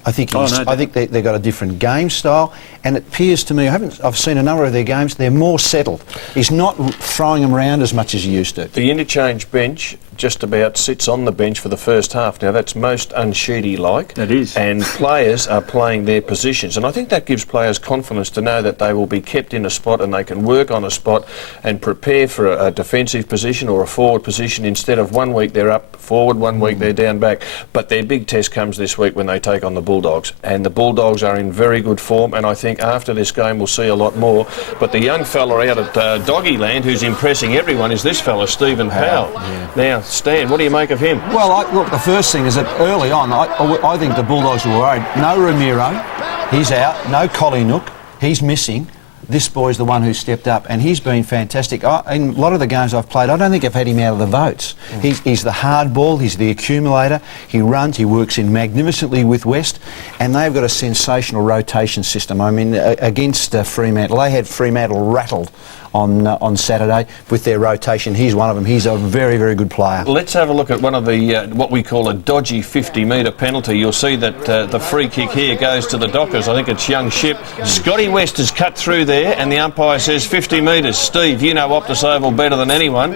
I think they've got a different game style, and it appears to me, I've seen a number of their games, they're more settled. He's not throwing them around as much as he used to. The interchange bench just about sits on the bench for the first half. Now, that's most un-Sheedy-like. It is. And players are playing their positions. And I think that gives players confidence to know that they will be kept in a spot and they can work on a spot and prepare for a defensive position or a forward position instead of 1 week they're up forward, 1 week they're down back. But their big test comes this week when they take on the Bulldogs. And the Bulldogs are in very good form, and I think after this game we'll see a lot more. But the young fella out at Doggyland who's impressing everyone is this fella, Stephen Powell. Yeah. Now, Stan, what do you make of him? Well, look, the first thing is that early on, I think the Bulldogs were worried. No Ramiro, he's out. No Collingwood, he's missing. This boy's the one who stepped up, and he's been fantastic. In a lot of the games I've played, I don't think I've had him out of the votes. He's the hard ball, he's the accumulator, he runs, he works in magnificently with West, and they've got a sensational rotation system. I mean, against Fremantle, they had Fremantle rattled on Saturday with their rotation. He's one of them. He's a very, very good player. Let's have a look at one of the what we call a dodgy 50-metre penalty. You'll see that the free kick here goes to the Dockers. I think it's young Ship. Scotty West has cut through there, and the umpire says 50 metres. Steve, you know Optus Oval better than anyone.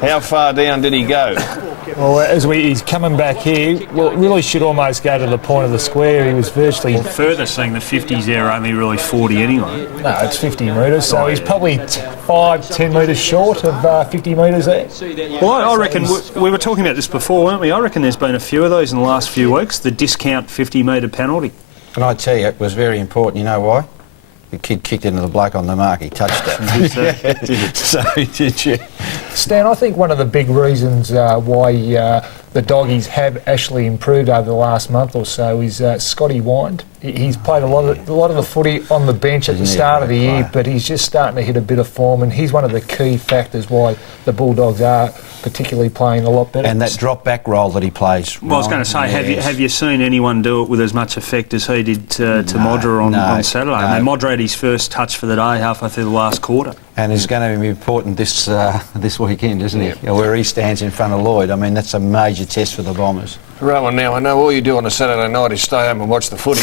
How far down did he go? Well, he's coming back here, well, it really should almost go to the point of the square. He was virtually... Well, further seeing the 50s there are only really 40 anyway. No, it's 50 metres, so he's probably 5-10 metres short of 50 metres there. Well, I reckon we were talking about this before, weren't we? I reckon there's been a few of those in the last few weeks, the discount 50-metre penalty. And I tell you, it was very important. You know why? The kid kicked into the bloke on the mark. He touched it. So did you? Stan, I think one of the big reasons why the Doggies have actually improved over the last month or so is Scotty Wind. He's played a lot of the footy on the bench at the start of the year, but he's just starting to hit a bit of form, and he's one of the key factors why the Bulldogs are particularly playing a lot better. And that drop-back role that he plays. Well, I was going to say, have you seen anyone do it with as much effect as he did to Modra on Saturday? I mean, Modra had his first touch for the day halfway through the last quarter. And it's going to be important this weekend, isn't it? You know, where he stands in front of Lloyd. I mean, that's a major test for the Bombers. Rowan, now, I know all you do on a Saturday night is stay home and watch the footy.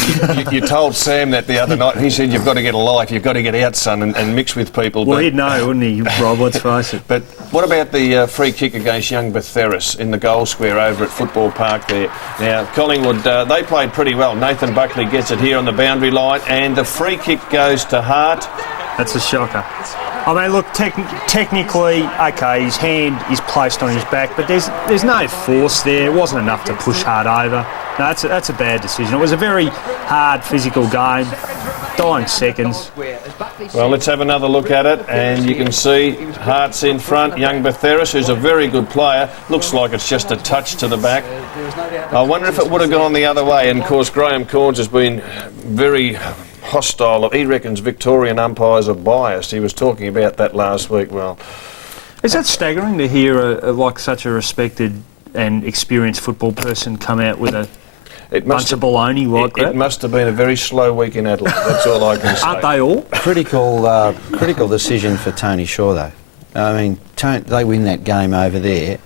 You told Sam that the other night. He said, you've got to get a life, you've got to get out, son, and mix with people. Well, he'd know, wouldn't he, Rob? Let's face it. But what about the free kick against young Betheris in the goal square over at Football Park there? Now, Collingwood, they played pretty well. Nathan Buckley gets it here on the boundary line, and the free kick goes to Hart. That's a shocker. I mean, look, technically, OK, his hand is placed on his back, but there's no force there. It wasn't enough to push Hart over. No, that's a bad decision. It was a very hard physical game, dying seconds. Well, let's have another look at it, and you can see Hart's in front. Young Betheris, who's a very good player, looks like it's just a touch to the back. I wonder if it would have gone the other way, and of course Graham Corns has been very hostile. He reckons Victorian umpires are biased. He was talking about that last week. Well, is that staggering to hear like such a respected and experienced football person come out with a bunch of baloney like that? It must have been a very slow week in Adelaide. That's all I can say. Aren't they all? Critical decision for Tony Shaw, though. I mean, they win that game over there.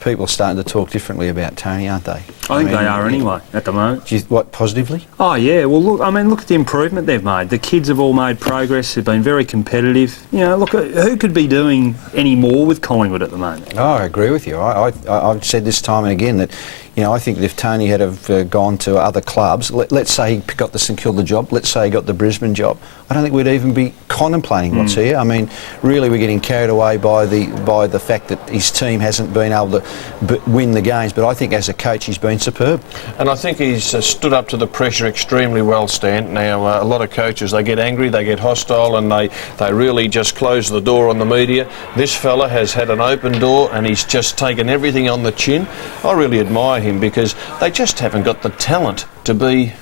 People are starting to talk differently about Tony, aren't they? I think they are anyway, at the moment. What, positively? Oh, yeah. Well, look at the improvement they've made. The kids have all made progress. They've been very competitive. You know, look, who could be doing any more with Collingwood at the moment? Oh, I agree with you. I've said this time and again that, you know, I think that if Tony had have gone to other clubs, let's say he got the St Kilda job, let's say he got the Brisbane job, I don't think we'd even be contemplating what's here. I mean, really, we're getting carried away by the fact that his team hasn't been able to win the games. But I think as a coach, he's been superb. And I think he's stood up to the pressure extremely well, Stan. Now, a lot of coaches, they get angry, they get hostile, and they really just close the door on the media. This fella has had an open door, and he's just taken everything on the chin. I really admire him because they just haven't got the talent to be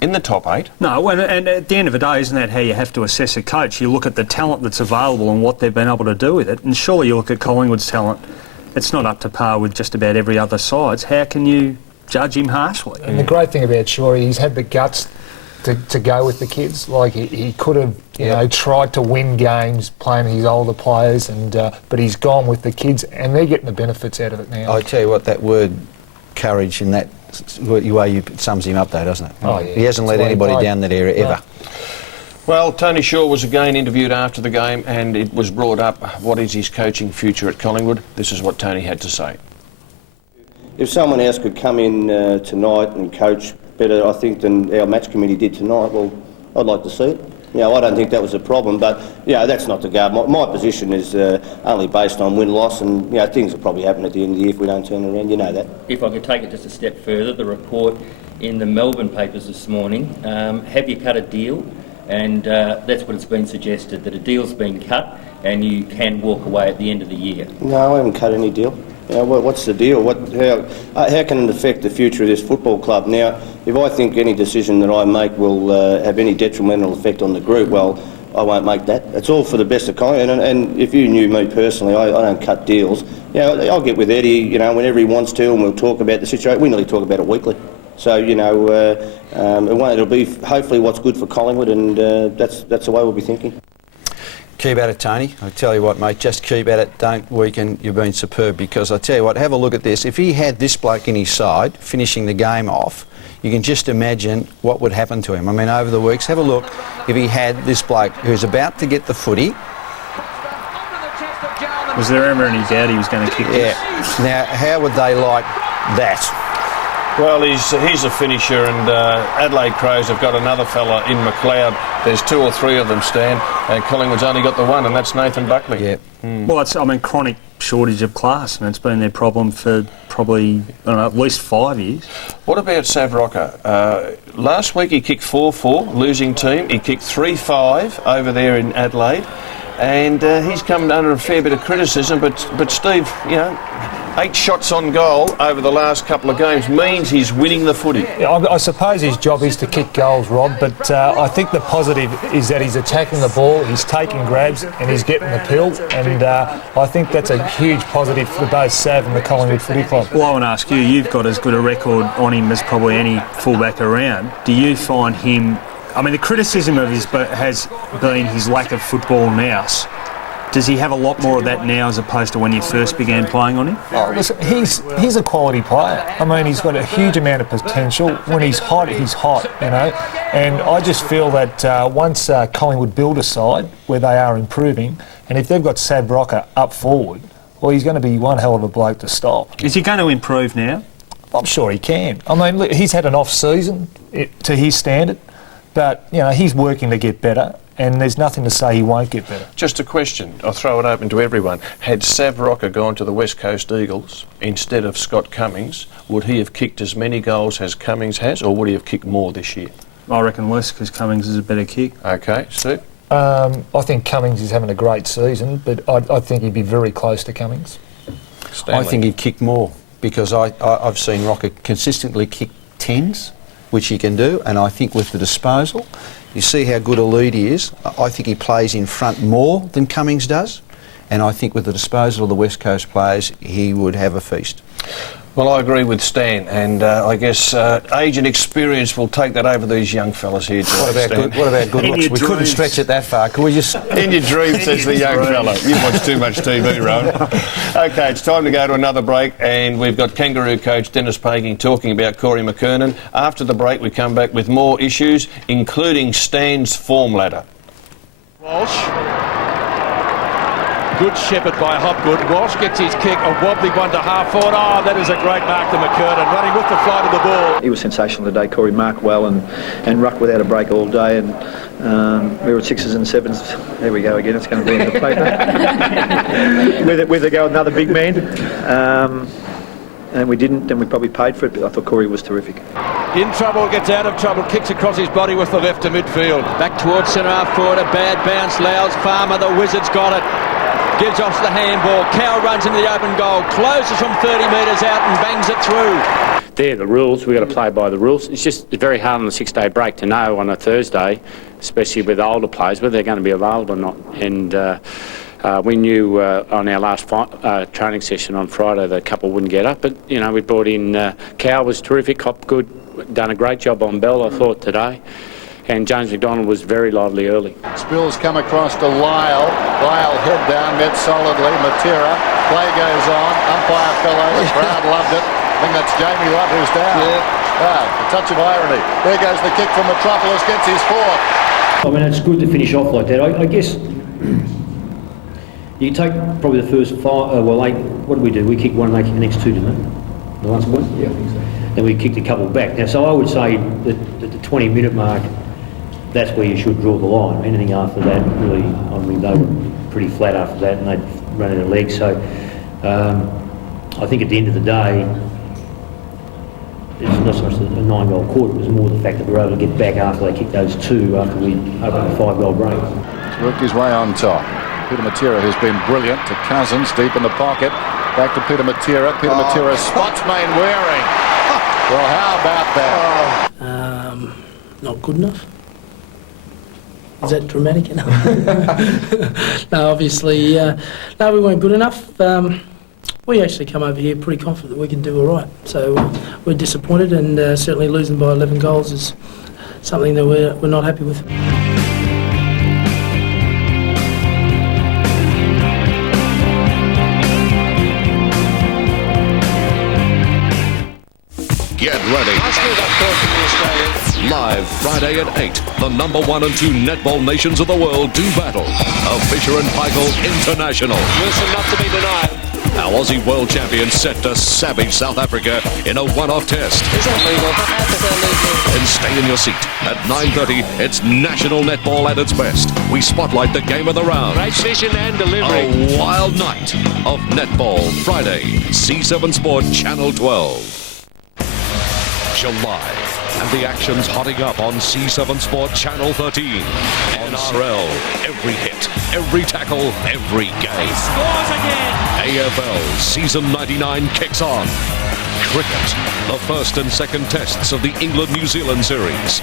in the top 8. No, and at the end of the day, isn't that how you have to assess a coach? You look at the talent that's available and what they've been able to do with it, and surely you look at Collingwood's talent, it's not up to par with just about every other side. How can you judge him harshly? And the great thing about Shorey, he's had the guts to go with the kids. Like, he could have, you know, tried to win games playing his older players, and but he's gone with the kids, and they're getting the benefits out of it now. I tell you what, that word courage in that way you sums him up, though, doesn't it? Oh, yeah. He hasn't let anybody down that area ever. Well, Tony Shaw was again interviewed after the game, and it was brought up, what is his coaching future at Collingwood? This is what Tony had to say. If someone else could come in tonight and coach better, I think, than our match committee did tonight, well, I'd like to see it. You know, I don't think that was a problem, but, you know, that's not the guard. My position is only based on win-loss, and, you know, things will probably happen at the end of the year if we don't turn around. You know that. If I could take it just a step further, the report in the Melbourne papers this morning, have you cut a deal? And that's what it's been suggested, that a deal's been cut and you can walk away at the end of the year. No, I haven't cut any deal. You know, what's the deal? How can it affect the future of this football club? Now, if I think any decision that I make will have any detrimental effect on the group, well, I won't make that. It's all for the best of Collingwood. And if you knew me personally, I don't cut deals. You know, I'll get with Eddie, you know, whenever he wants to, and we'll talk about the situation. We nearly talk about it weekly. So, you know, it'll be hopefully what's good for Collingwood, and that's the way we'll be thinking. Keep at it, Tony. I tell you what, mate, just keep at it. Don't weaken. You've been superb, because I tell you what, have a look at this. If he had this bloke in his side, finishing the game off, you can just imagine what would happen to him. I mean, over the weeks, have a look if he had this bloke who's about to get the footy. Was there ever any doubt he was going to kick this? Yeah. Now, how would they like that? Well, he's a finisher, and Adelaide Crows have got another fella in McLeod. There's 2 or 3 of them, Stan, and Collingwood's only got the one, and that's Nathan Buckley. Yeah. Well, it's, I mean, chronic shortage of class, and it's been their problem for probably, I don't know, at least 5 years. What about Sav Rocker? Last week he kicked 4-4, losing team. He kicked 3-5 over there in Adelaide, and he's come under a fair bit of criticism, but Steve, you know, 8 shots on goal over the last couple of games means he's winning the footy. Yeah, I suppose his job is to kick goals, Rob, but I think the positive is that he's attacking the ball, he's taking grabs and he's getting the pill, and I think that's a huge positive for both Sav and the Collingwood Footy Club. Well, I want to ask you, you've got as good a record on him as probably any fullback around. Do you find him... I mean, the criticism of his has been his lack of football nous. Does he have a lot more of that now as opposed to when you first began playing on him? Oh, listen, he's a quality player. I mean, he's got a huge amount of potential. When he's hot, you know. And I just feel that once Collingwood build a side where they are improving, and if they've got Sav Rocker up forward, well, he's going to be one hell of a bloke to stop. Is he going to improve now? I'm sure he can. I mean, look, he's had an off season to his standard, but, you know, he's working to get better. And there's nothing to say he won't get better. Just a question, I'll throw it open to everyone. Had Sav Rocker gone to the West Coast Eagles instead of Scott Cummings, would he have kicked as many goals as Cummings has, or would he have kicked more this year? I reckon less, because Cummings is a better kick. OK, Steve? I think Cummings is having a great season, but I think he'd be very close to Cummings. Stanley. I think he'd kick more, because I've seen Rocker consistently kick 10s, which he can do, and I think with the disposal, you see how good a lead he is. I think he plays in front more than Cummings does, and I think with the disposal of the West Coast players, he would have a feast. Well, I agree with Stan, and I guess age and experience will take that over these young fellas here. What about good looks? We couldn't stretch it that far, could we just... In your dreams, says the young fella. You watch too much TV, Rohan. OK, it's time to go to another break, and we've got Kangaroo coach Dennis Paking talking about Corey McKernan. After the break, we come back with more issues, including Stan's form ladder. Walsh. Good shepherd by Hopgood. Walsh gets his kick, a wobbly one to half forward. Oh, that is a great mark to McKernan, running with the flight of the ball. He was sensational today. Corey marked well and rucked without a break all day. And we were at 6s and 7s. There we go again. It's going to be in the paper. with a go, another big man. And we didn't, and we probably paid for it, but I thought Corey was terrific. In trouble, gets out of trouble, kicks across his body with the left to midfield. Back towards centre half forward, a bad bounce. Louds, Farmer, the Wizards got it. Gives off the handball. Cow runs into the open goal, closes from 30 metres out and bangs it through. They're the rules. We've got to play by the rules. It's very hard on the 6-day break to know on a Thursday, especially with older players, whether they're going to be available or not. And we knew on our last training session on Friday that a couple wouldn't get up. But, you know, we brought in Cow was terrific, Hopgood, done a great job on Bell, I thought, today. And James McDonald was very lively early. Spills come across to Lyle. Lyle head down, met solidly. Matera. Play goes on. Umpire fell over. The crowd loved it. I think that's Jamie Watt who's down. Yeah. A touch of irony. There goes the kick from Metropolis. Gets his fourth. I mean, it's good to finish off like that. I guess you take probably the first 5, well, 8. What did we do? We kicked one and they kicked the next 2, didn't they? The last one? Yeah, I think so. Then we kicked a couple back. Now, so I would say that at the 20-minute mark, that's where you should draw the line. Anything after that, really, I mean, they were pretty flat after that and they'd run out of legs. So I think at the end of the day, it's not so much a 9-goal quarter, it was more the fact that we were able to get back after they kicked those 2 after we opened a 5-goal break. He's worked his way on top. Peter Matera has been brilliant to Cousins, deep in the pocket. Back to Peter Matera. Peter Matera spots Main Waring. Well, how about that? Not good enough. Is that dramatic enough? No, obviously, no, we weren't good enough. We actually come over here pretty confident that we can do all right. So we're disappointed, and certainly losing by 11 goals is something that we're not happy with. get ready. Live Friday at 8, the number 1 and 2 netball nations of the world do battle. A Fisher and Paykel International. Wilson not to be denied. Our Aussie world champions set to savage South Africa in a one-off test. Is that legal? And stay in your seat. At 9:30, it's national netball at its best. We spotlight the game of the round. Great vision and delivery. A wild night of netball. Friday, C7 Sport, Channel 12. July. And the action's hotting up on C7 Sport Channel 13. NRL, every hit, every tackle, every game. He scores again. AFL Season 99 kicks on. Cricket, the first and second tests of the England-New Zealand series.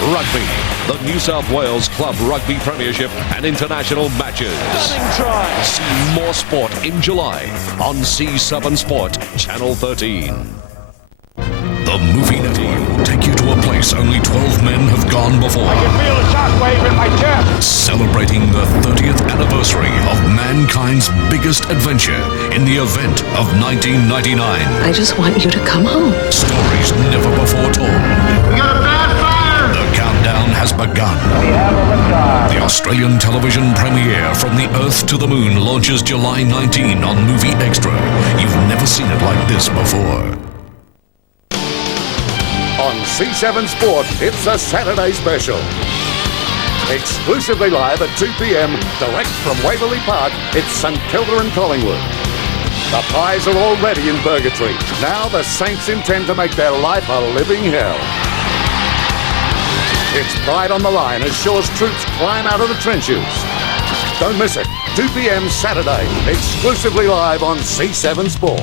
Rugby, the New South Wales Club Rugby Premiership and international matches. Stunning try. See more sport in July on C7 Sport Channel 13. The Movie Network will take you to a place only 12 men have gone before. I can feel a shockwave in my chest. Celebrating the 30th anniversary of mankind's biggest adventure in the event of 1999. I just want you to come home. Stories never before told. We got a bad fire. The countdown has begun. We have a liftoff. The Australian television premiere From the Earth to the Moon launches July 19 on Movie Extra. You've never seen it like this before. On C7 Sport, it's a Saturday special. Exclusively live at 2 p.m, direct from Waverley Park, it's St Kilda and Collingwood. The Pies are already in purgatory. Now the Saints intend to make their life a living hell. It's pride on the line as Shaw's troops climb out of the trenches. Don't miss it. 2 p.m. Saturday, exclusively live on C7 Sport.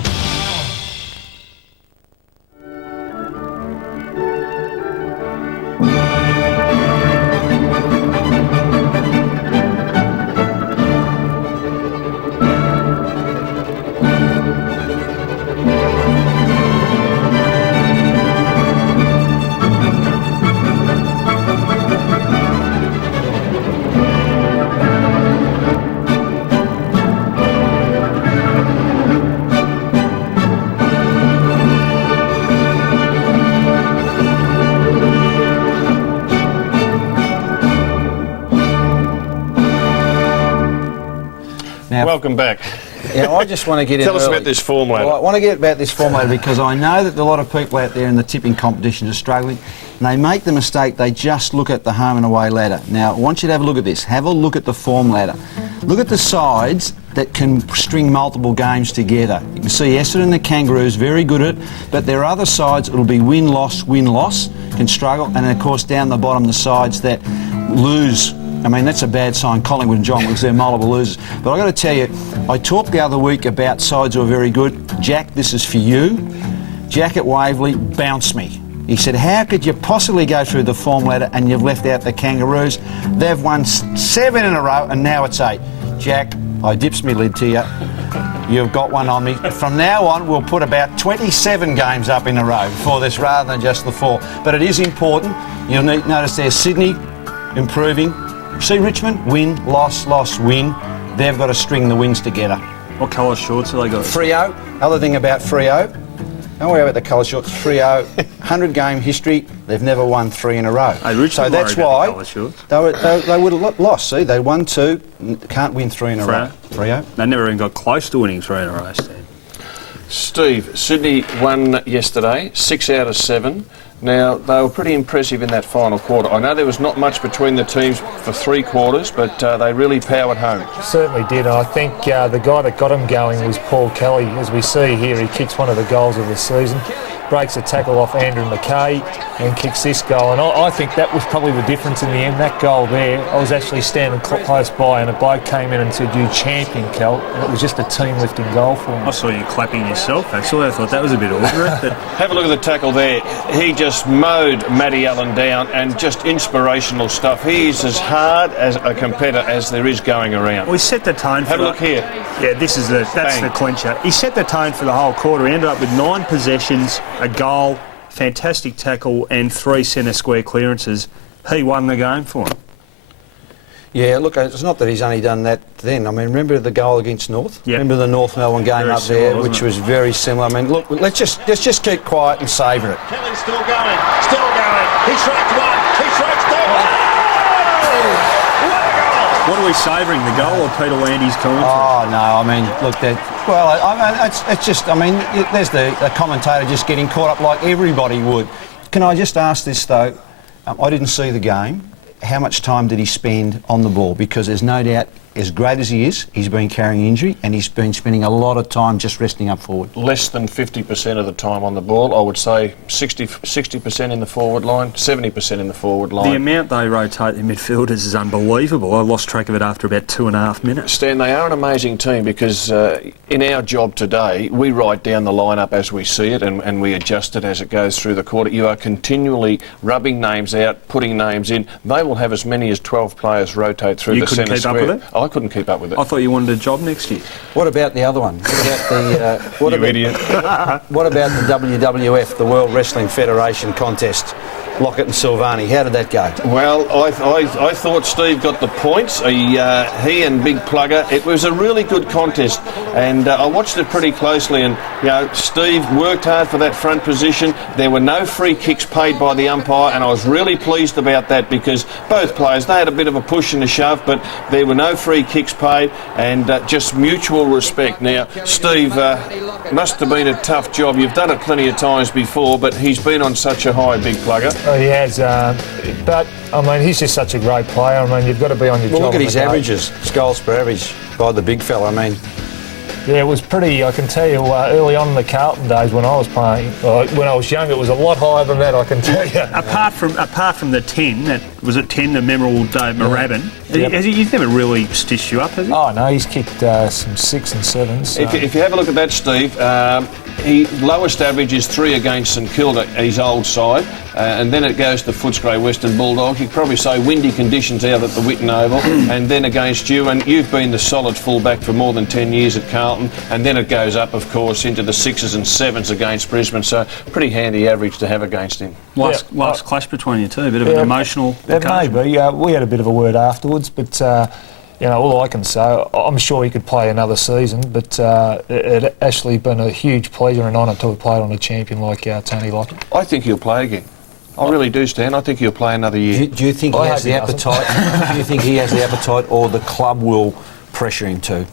Welcome back. Yeah, I just want to get in. Tell us about this form ladder. Well, I want to get about this form ladder because I know that a lot of people out there in the tipping competition are struggling. And they make the mistake, they just look at the home and away ladder. Now, I want you to have a look at this. Have a look at the form ladder. Look at the sides that can string multiple games together. You can see Essendon and the Kangaroos, very good at it, but there are other sides, it'll be win-loss, can struggle, and of course down the bottom the sides that lose. I mean, that's a bad sign, Collingwood and Geelong, because they're multiple losers. But I've got to tell you, I talked the other week about sides who are very good. Jack, this is for you. Jack at Waverley, bounce me. He said, how could you possibly go through the form ladder and you've left out the Kangaroos? They've won 7 in a row and now it's 8. Jack, I dips me lid to you. You've got one on me. From now on, we'll put about 27 games up in a row for this rather than just the 4. But it is important. You'll notice there's Sydney improving. See Richmond? Win, loss, loss, win. They've got to string the wins together. What colour shorts have they got? Freo. Other thing about Freo, don't worry about the colour shorts. Freo, 100-game history, they've never won 3 in a row. Hey, Richard, so that's why they would have lost. See, they won 2, can't win 3 in a row. Freo. They never even got close to winning 3 in a row, Steve. Steve, Sydney won yesterday, 6 out of 7. Now, they were pretty impressive in that final quarter. I know there was not much between the teams for 3 quarters, but they really powered home. Certainly did. I think the guy that got him going was Paul Kelly. As we see here, he kicks one of the goals of the season, breaks a tackle off Andrew McKay and kicks this goal. And I think that was probably the difference in the end. That goal there, I was actually standing close by and a bloke came in and said, you champion, Kel. And it was just a team-lifting goal for him. I saw you clapping yourself, actually. I thought that was a bit awkward. But have a look at the tackle there. He just mowed Matty Allen down and just inspirational stuff. He's as hard as a competitor as there is going around. We set the tone for Have a look here. Yeah, that's the clincher. He set the tone for the whole quarter. He ended up with 9 possessions, a goal, fantastic tackle and 3 centre square clearances. He won the game for him. Yeah, look, it's not that he's only done that then. I mean, remember the goal against North? Yep. Remember the North Melbourne game very up there, similar, which was very similar. I mean, look, let's just keep quiet and savour it. Kelly's still going. He strikes one. He strikes two. What are we savouring, the goal or Peter Landy's commentary? Oh, no, I mean, look, it's just, I mean, there's the commentator just getting caught up like everybody would. Can I just ask this, though? I didn't see the game. How much time did he spend on the ball? Because there's no doubt, as great as he is, he's been carrying injury and he's been spending a lot of time just resting up forward. Less than 50% of the time on the ball. I would say 60% in the forward line, 70% in the forward line. The amount they rotate the midfielders is unbelievable. I lost track of it after about 2.5 minutes. Stan, they are an amazing team because in our job today, we write down the lineup as we see it and we adjust it as it goes through the quarter. You are continually rubbing names out, putting names in. They will have as many as 12 players rotate through the centre square. You couldn't keep up with it? I couldn't keep up with it. I thought you wanted a job next year. What about the other one? What about idiot. What about the WWF, the World Wrestling Federation contest? Lockett and Silvani, how did that go? Well, I thought Steve got the points. He and Big Plugger. It was a really good contest, and I watched it pretty closely. And Steve worked hard for that front position. There were no free kicks paid by the umpire, and I was really pleased about that because both players, they had a bit of a push and a shove, but there were no free kicks paid, and just mutual respect. Now, Steve, must have been a tough job. You've done it plenty of times before, but he's been on such a high, Big Plugger. Oh, he has, but I mean, he's just such a great player. I mean, you've got to be on your job. Look at his averages, goals per average by the big fella. I mean, yeah, it was pretty. I can tell you, early on in the Carlton days when I was playing, when I was young, it was a lot higher than that. I can tell you. Apart from the 10, that was it 10, the memorable Dave Marabin. Yep. He's never really stitched you up, has he? Oh no, he's kicked some 6 and 7s. So. If you have a look at that, Steve, lowest average is 3 against St Kilda, his old side, and then it goes to Footscray Western Bulldogs. You could probably say windy conditions out at the Whitten Oval, and then against you, and you've been the solid fullback for more than 10 years at Carlton, and then it goes up, of course, into the 6s and 7s against Brisbane, so pretty handy average to have against him. Last clash between you two, a bit of an emotional... Maybe. We had a bit of a word afterwards, but... all I can say, I'm sure he could play another season, but it actually been a huge pleasure and honour to have played on a champion like Tony Lockett. I think he'll play again. I really do, Stan. I think he'll play another year. Do you think he has the appetite? Do you think he has the appetite, or the club will pressure him to?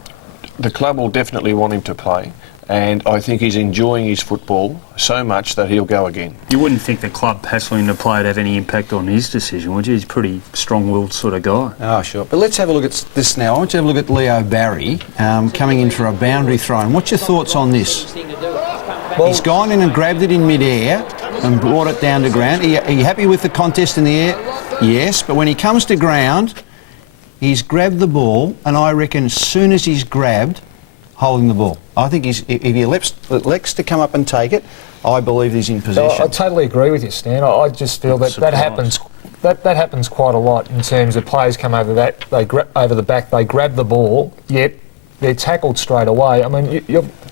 The club will definitely want him to play, and I think he's enjoying his football so much that he'll go again. You wouldn't think the club hassling the player would have any impact on his decision, would you? He's a pretty strong-willed sort of guy. Oh, sure. But let's have a look at this now. I want you to have a look at Leo Barry coming in for a boundary throw. And what's your thoughts on this? Well, he's gone in and grabbed it in mid-air and brought it down to ground. Are you happy with the contest in the air? Yes, but when he comes to ground, he's grabbed the ball, and I reckon as soon as he's grabbed, holding the ball, I think if he elects to come up and take it, I believe he's in possession. I totally agree with you, Stan. I just feel that happens. That happens quite a lot in terms of players come over over the back, they grab the ball, yet they're tackled straight away. I mean,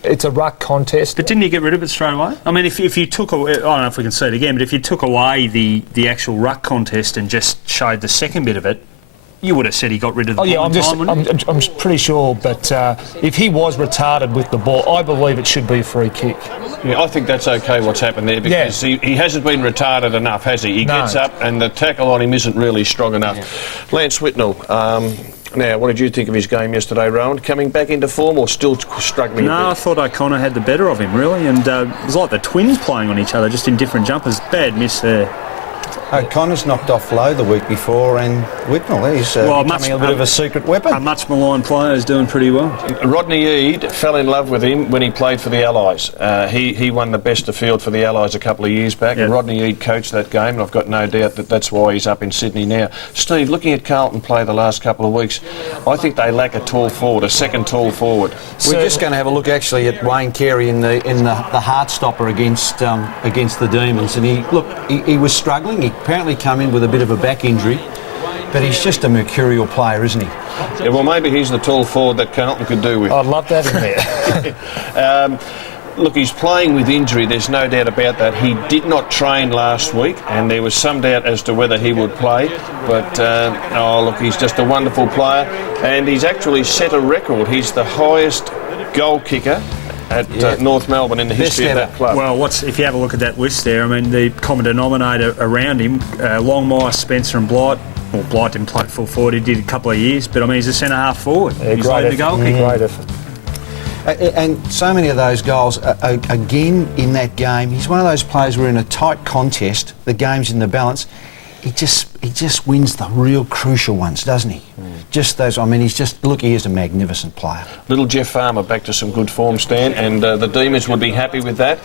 it's a ruck contest. But didn't you get rid of it straight away? I mean, if you took away, I don't know if we can say it again, but if you took away the actual ruck contest and just showed the second bit of it, you would have said he got rid of the ball. I'm pretty sure, but if he was retarded with the ball, I believe it should be a free kick. Yeah, I think that's okay what's happened there because he hasn't been retarded enough, has he? He gets up and the tackle on him isn't really strong enough. Yeah. Lance Whitnell, now, what did you think of his game yesterday, Rohan? Coming back into form or still struggling a bit? No, I thought O'Connor had the better of him, really, and it was like the twins playing on each other, just in different jumpers. Bad miss there. O'Connor's knocked off low the week before, and Whitnell, he's becoming a bit of a secret weapon. A much maligned player is doing pretty well. Rodney Eade fell in love with him when he played for the Allies. He won the best of field for the Allies a couple of years back, and Rodney Eade coached that game, and I've got no doubt that that's why he's up in Sydney now. Steve, looking at Carlton play the last couple of weeks, I think they lack a tall forward, a second tall forward. We're just going to have a look actually at Wayne Carey in the heart stopper against the Demons, and he was struggling. He apparently come in with a bit of a back injury, but he's just a mercurial player, isn't he? Yeah, well, maybe he's the tall forward that Carlton could do with. I'd love that in there. Look, he's playing with injury, there's no doubt about that. He did not train last week, and there was some doubt as to whether he would play. But, look, he's just a wonderful player, and he's actually set a record. He's the highest goal kicker at North Melbourne in the history of that club. Well, if you have a look at that list there, I mean, the common denominator around him, Longmire, Spencer and Blight. Well, Blight didn't play full forward, he did a couple of years, but I mean, he's a centre-half forward. Yeah, he's leading the goal kicker. Great effort. And so many of those goals, again in that game, he's one of those players where in a tight contest, the game's in the balance, he just wins the real crucial ones, doesn't he? Just those, I mean, he is a magnificent player. Little Jeff Farmer back to some good form, Stan, and the Demons would be happy with that.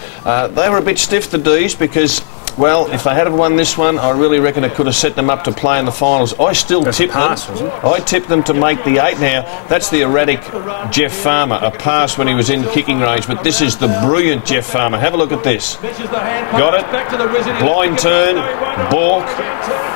They were a bit stiff, the D's, because, well, if they had won this one, I really reckon it could have set them up to play in the finals. I still tipped them. I tipped them to make the 8. Now, that's the erratic Jeff Farmer, a pass when he was in kicking range, but this is the brilliant Jeff Farmer. Have a look at this. Got it. Blind turn, balk,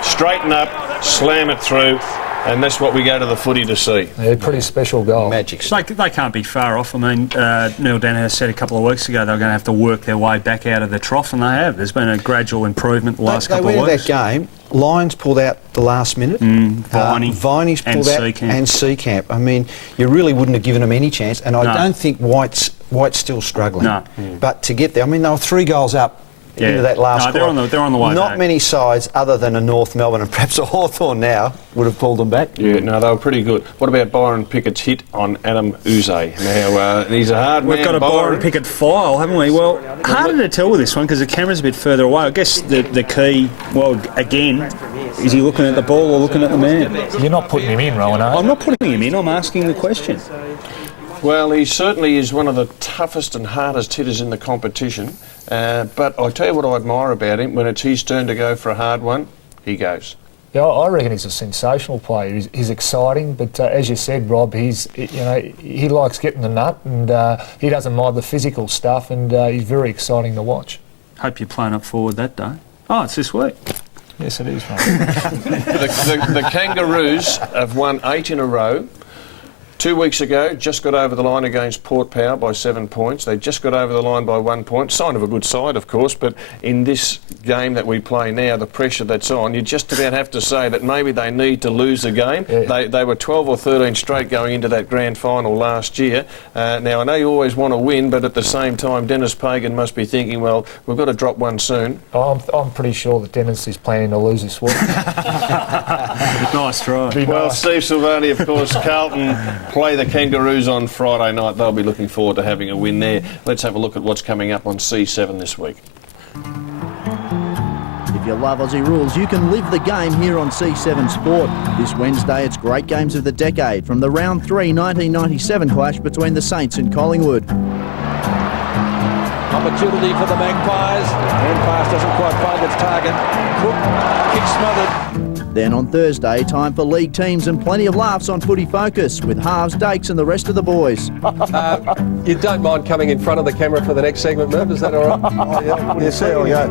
straighten up, slam it through. And that's what we go to the footy to see. Yeah, pretty special goal. Magic. They can't be far off. I mean, Neil Danaher said a couple of weeks ago they were going to have to work their way back out of the trough, and they have. There's been a gradual improvement the last couple of weeks. They went in that game. Lyons pulled out the last minute. Viney's pulled out. And Seacamp. I mean, you really wouldn't have given them any chance. And I don't think White's still struggling. No. But to get there, I mean, they were 3 goals up. Into that last quarter. They're on the way Not back. many sides, other than a North Melbourne and perhaps a Hawthorn now, would have pulled them back. Yeah, no, they were pretty good. What about Byron Pickett's hit on Adam Uze? Now, he's a hard man. We've got a Byron Pickett file, haven't we? Well, harder to tell with this one because the camera's a bit further away. I guess the key, well, again, is he looking at the ball or looking at the man? You're not putting him in, Rohan, are you? I'm not putting him in, I'm asking the question. Well, he certainly is one of the toughest and hardest hitters in the competition. But I'll tell you what I admire about him. When it's his turn to go for a hard one, he goes. Yeah, I reckon he's a sensational player. He's exciting, but as you said, Rob, he likes getting the nut, and he doesn't mind the physical stuff, and he's very exciting to watch. Hope you're playing up forward that day. Oh, it's this week. Yes, it is, mate. The Kangaroos have won 8 in a row. 2 weeks ago, just got over the line against Port Power by 7 points. They just got over the line by 1 point. Sign of a good side, of course, but in this game that we play now, the pressure that's on, you just about have to say that maybe they need to lose a game. Yeah. They were 12 or 13 straight going into that grand final last year. Now, I know you always want to win, but at the same time, Dennis Pagan must be thinking, well, we've got to drop one soon. I'm pretty sure that Dennis is planning to lose this week. Nice try. Well, Steve Silvani, of course, Carlton play the Kangaroos on Friday night. They'll be looking forward to having a win there. Let's have a look at what's coming up on C7 this week. If you love Aussie rules, you can live the game here on C7 Sport. This Wednesday, it's great games of the decade from the Round 3 1997 clash between the Saints and Collingwood. Opportunity for the Magpies. Hand pass doesn't quite find its target. Cook, kick smothered. Then on Thursday, time for league teams and plenty of laughs on Footy Focus with Harves, Dakes and the rest of the boys. You don't mind coming in front of the camera for the next segment, Merv? Is that all right?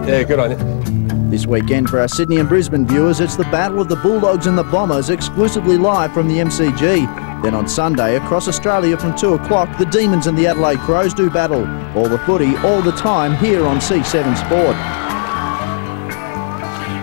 Yeah, good on you. This weekend for our Sydney and Brisbane viewers, it's the battle of the Bulldogs and the Bombers, exclusively live from the MCG. Then on Sunday, across Australia from 2 o'clock, the Demons and the Adelaide Crows do battle. All the footy, all the time, here on C7 Sport.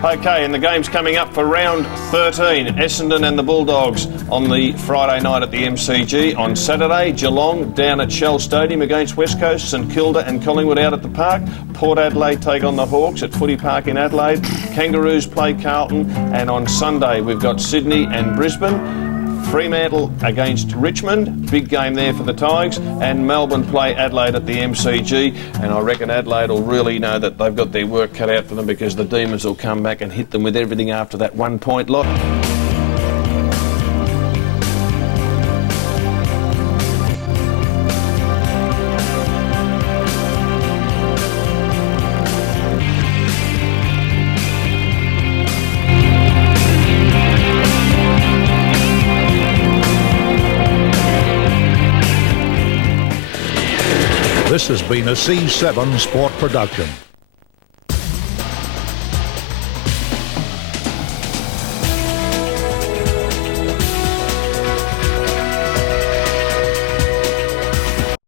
OK, and the game's coming up for round 13. Essendon and the Bulldogs on the Friday night at the MCG. On Saturday, Geelong down at Shell Stadium against West Coast, St Kilda and Collingwood out at the Park. Port Adelaide take on the Hawks at Footy Park in Adelaide. Kangaroos play Carlton. And on Sunday, we've got Sydney and Brisbane. Fremantle against Richmond, big game there for the Tigers, and Melbourne play Adelaide at the MCG, and I reckon Adelaide will really know that they've got their work cut out for them because the Demons will come back and hit them with everything after that 1 point lot. This has been a C7 Sport production.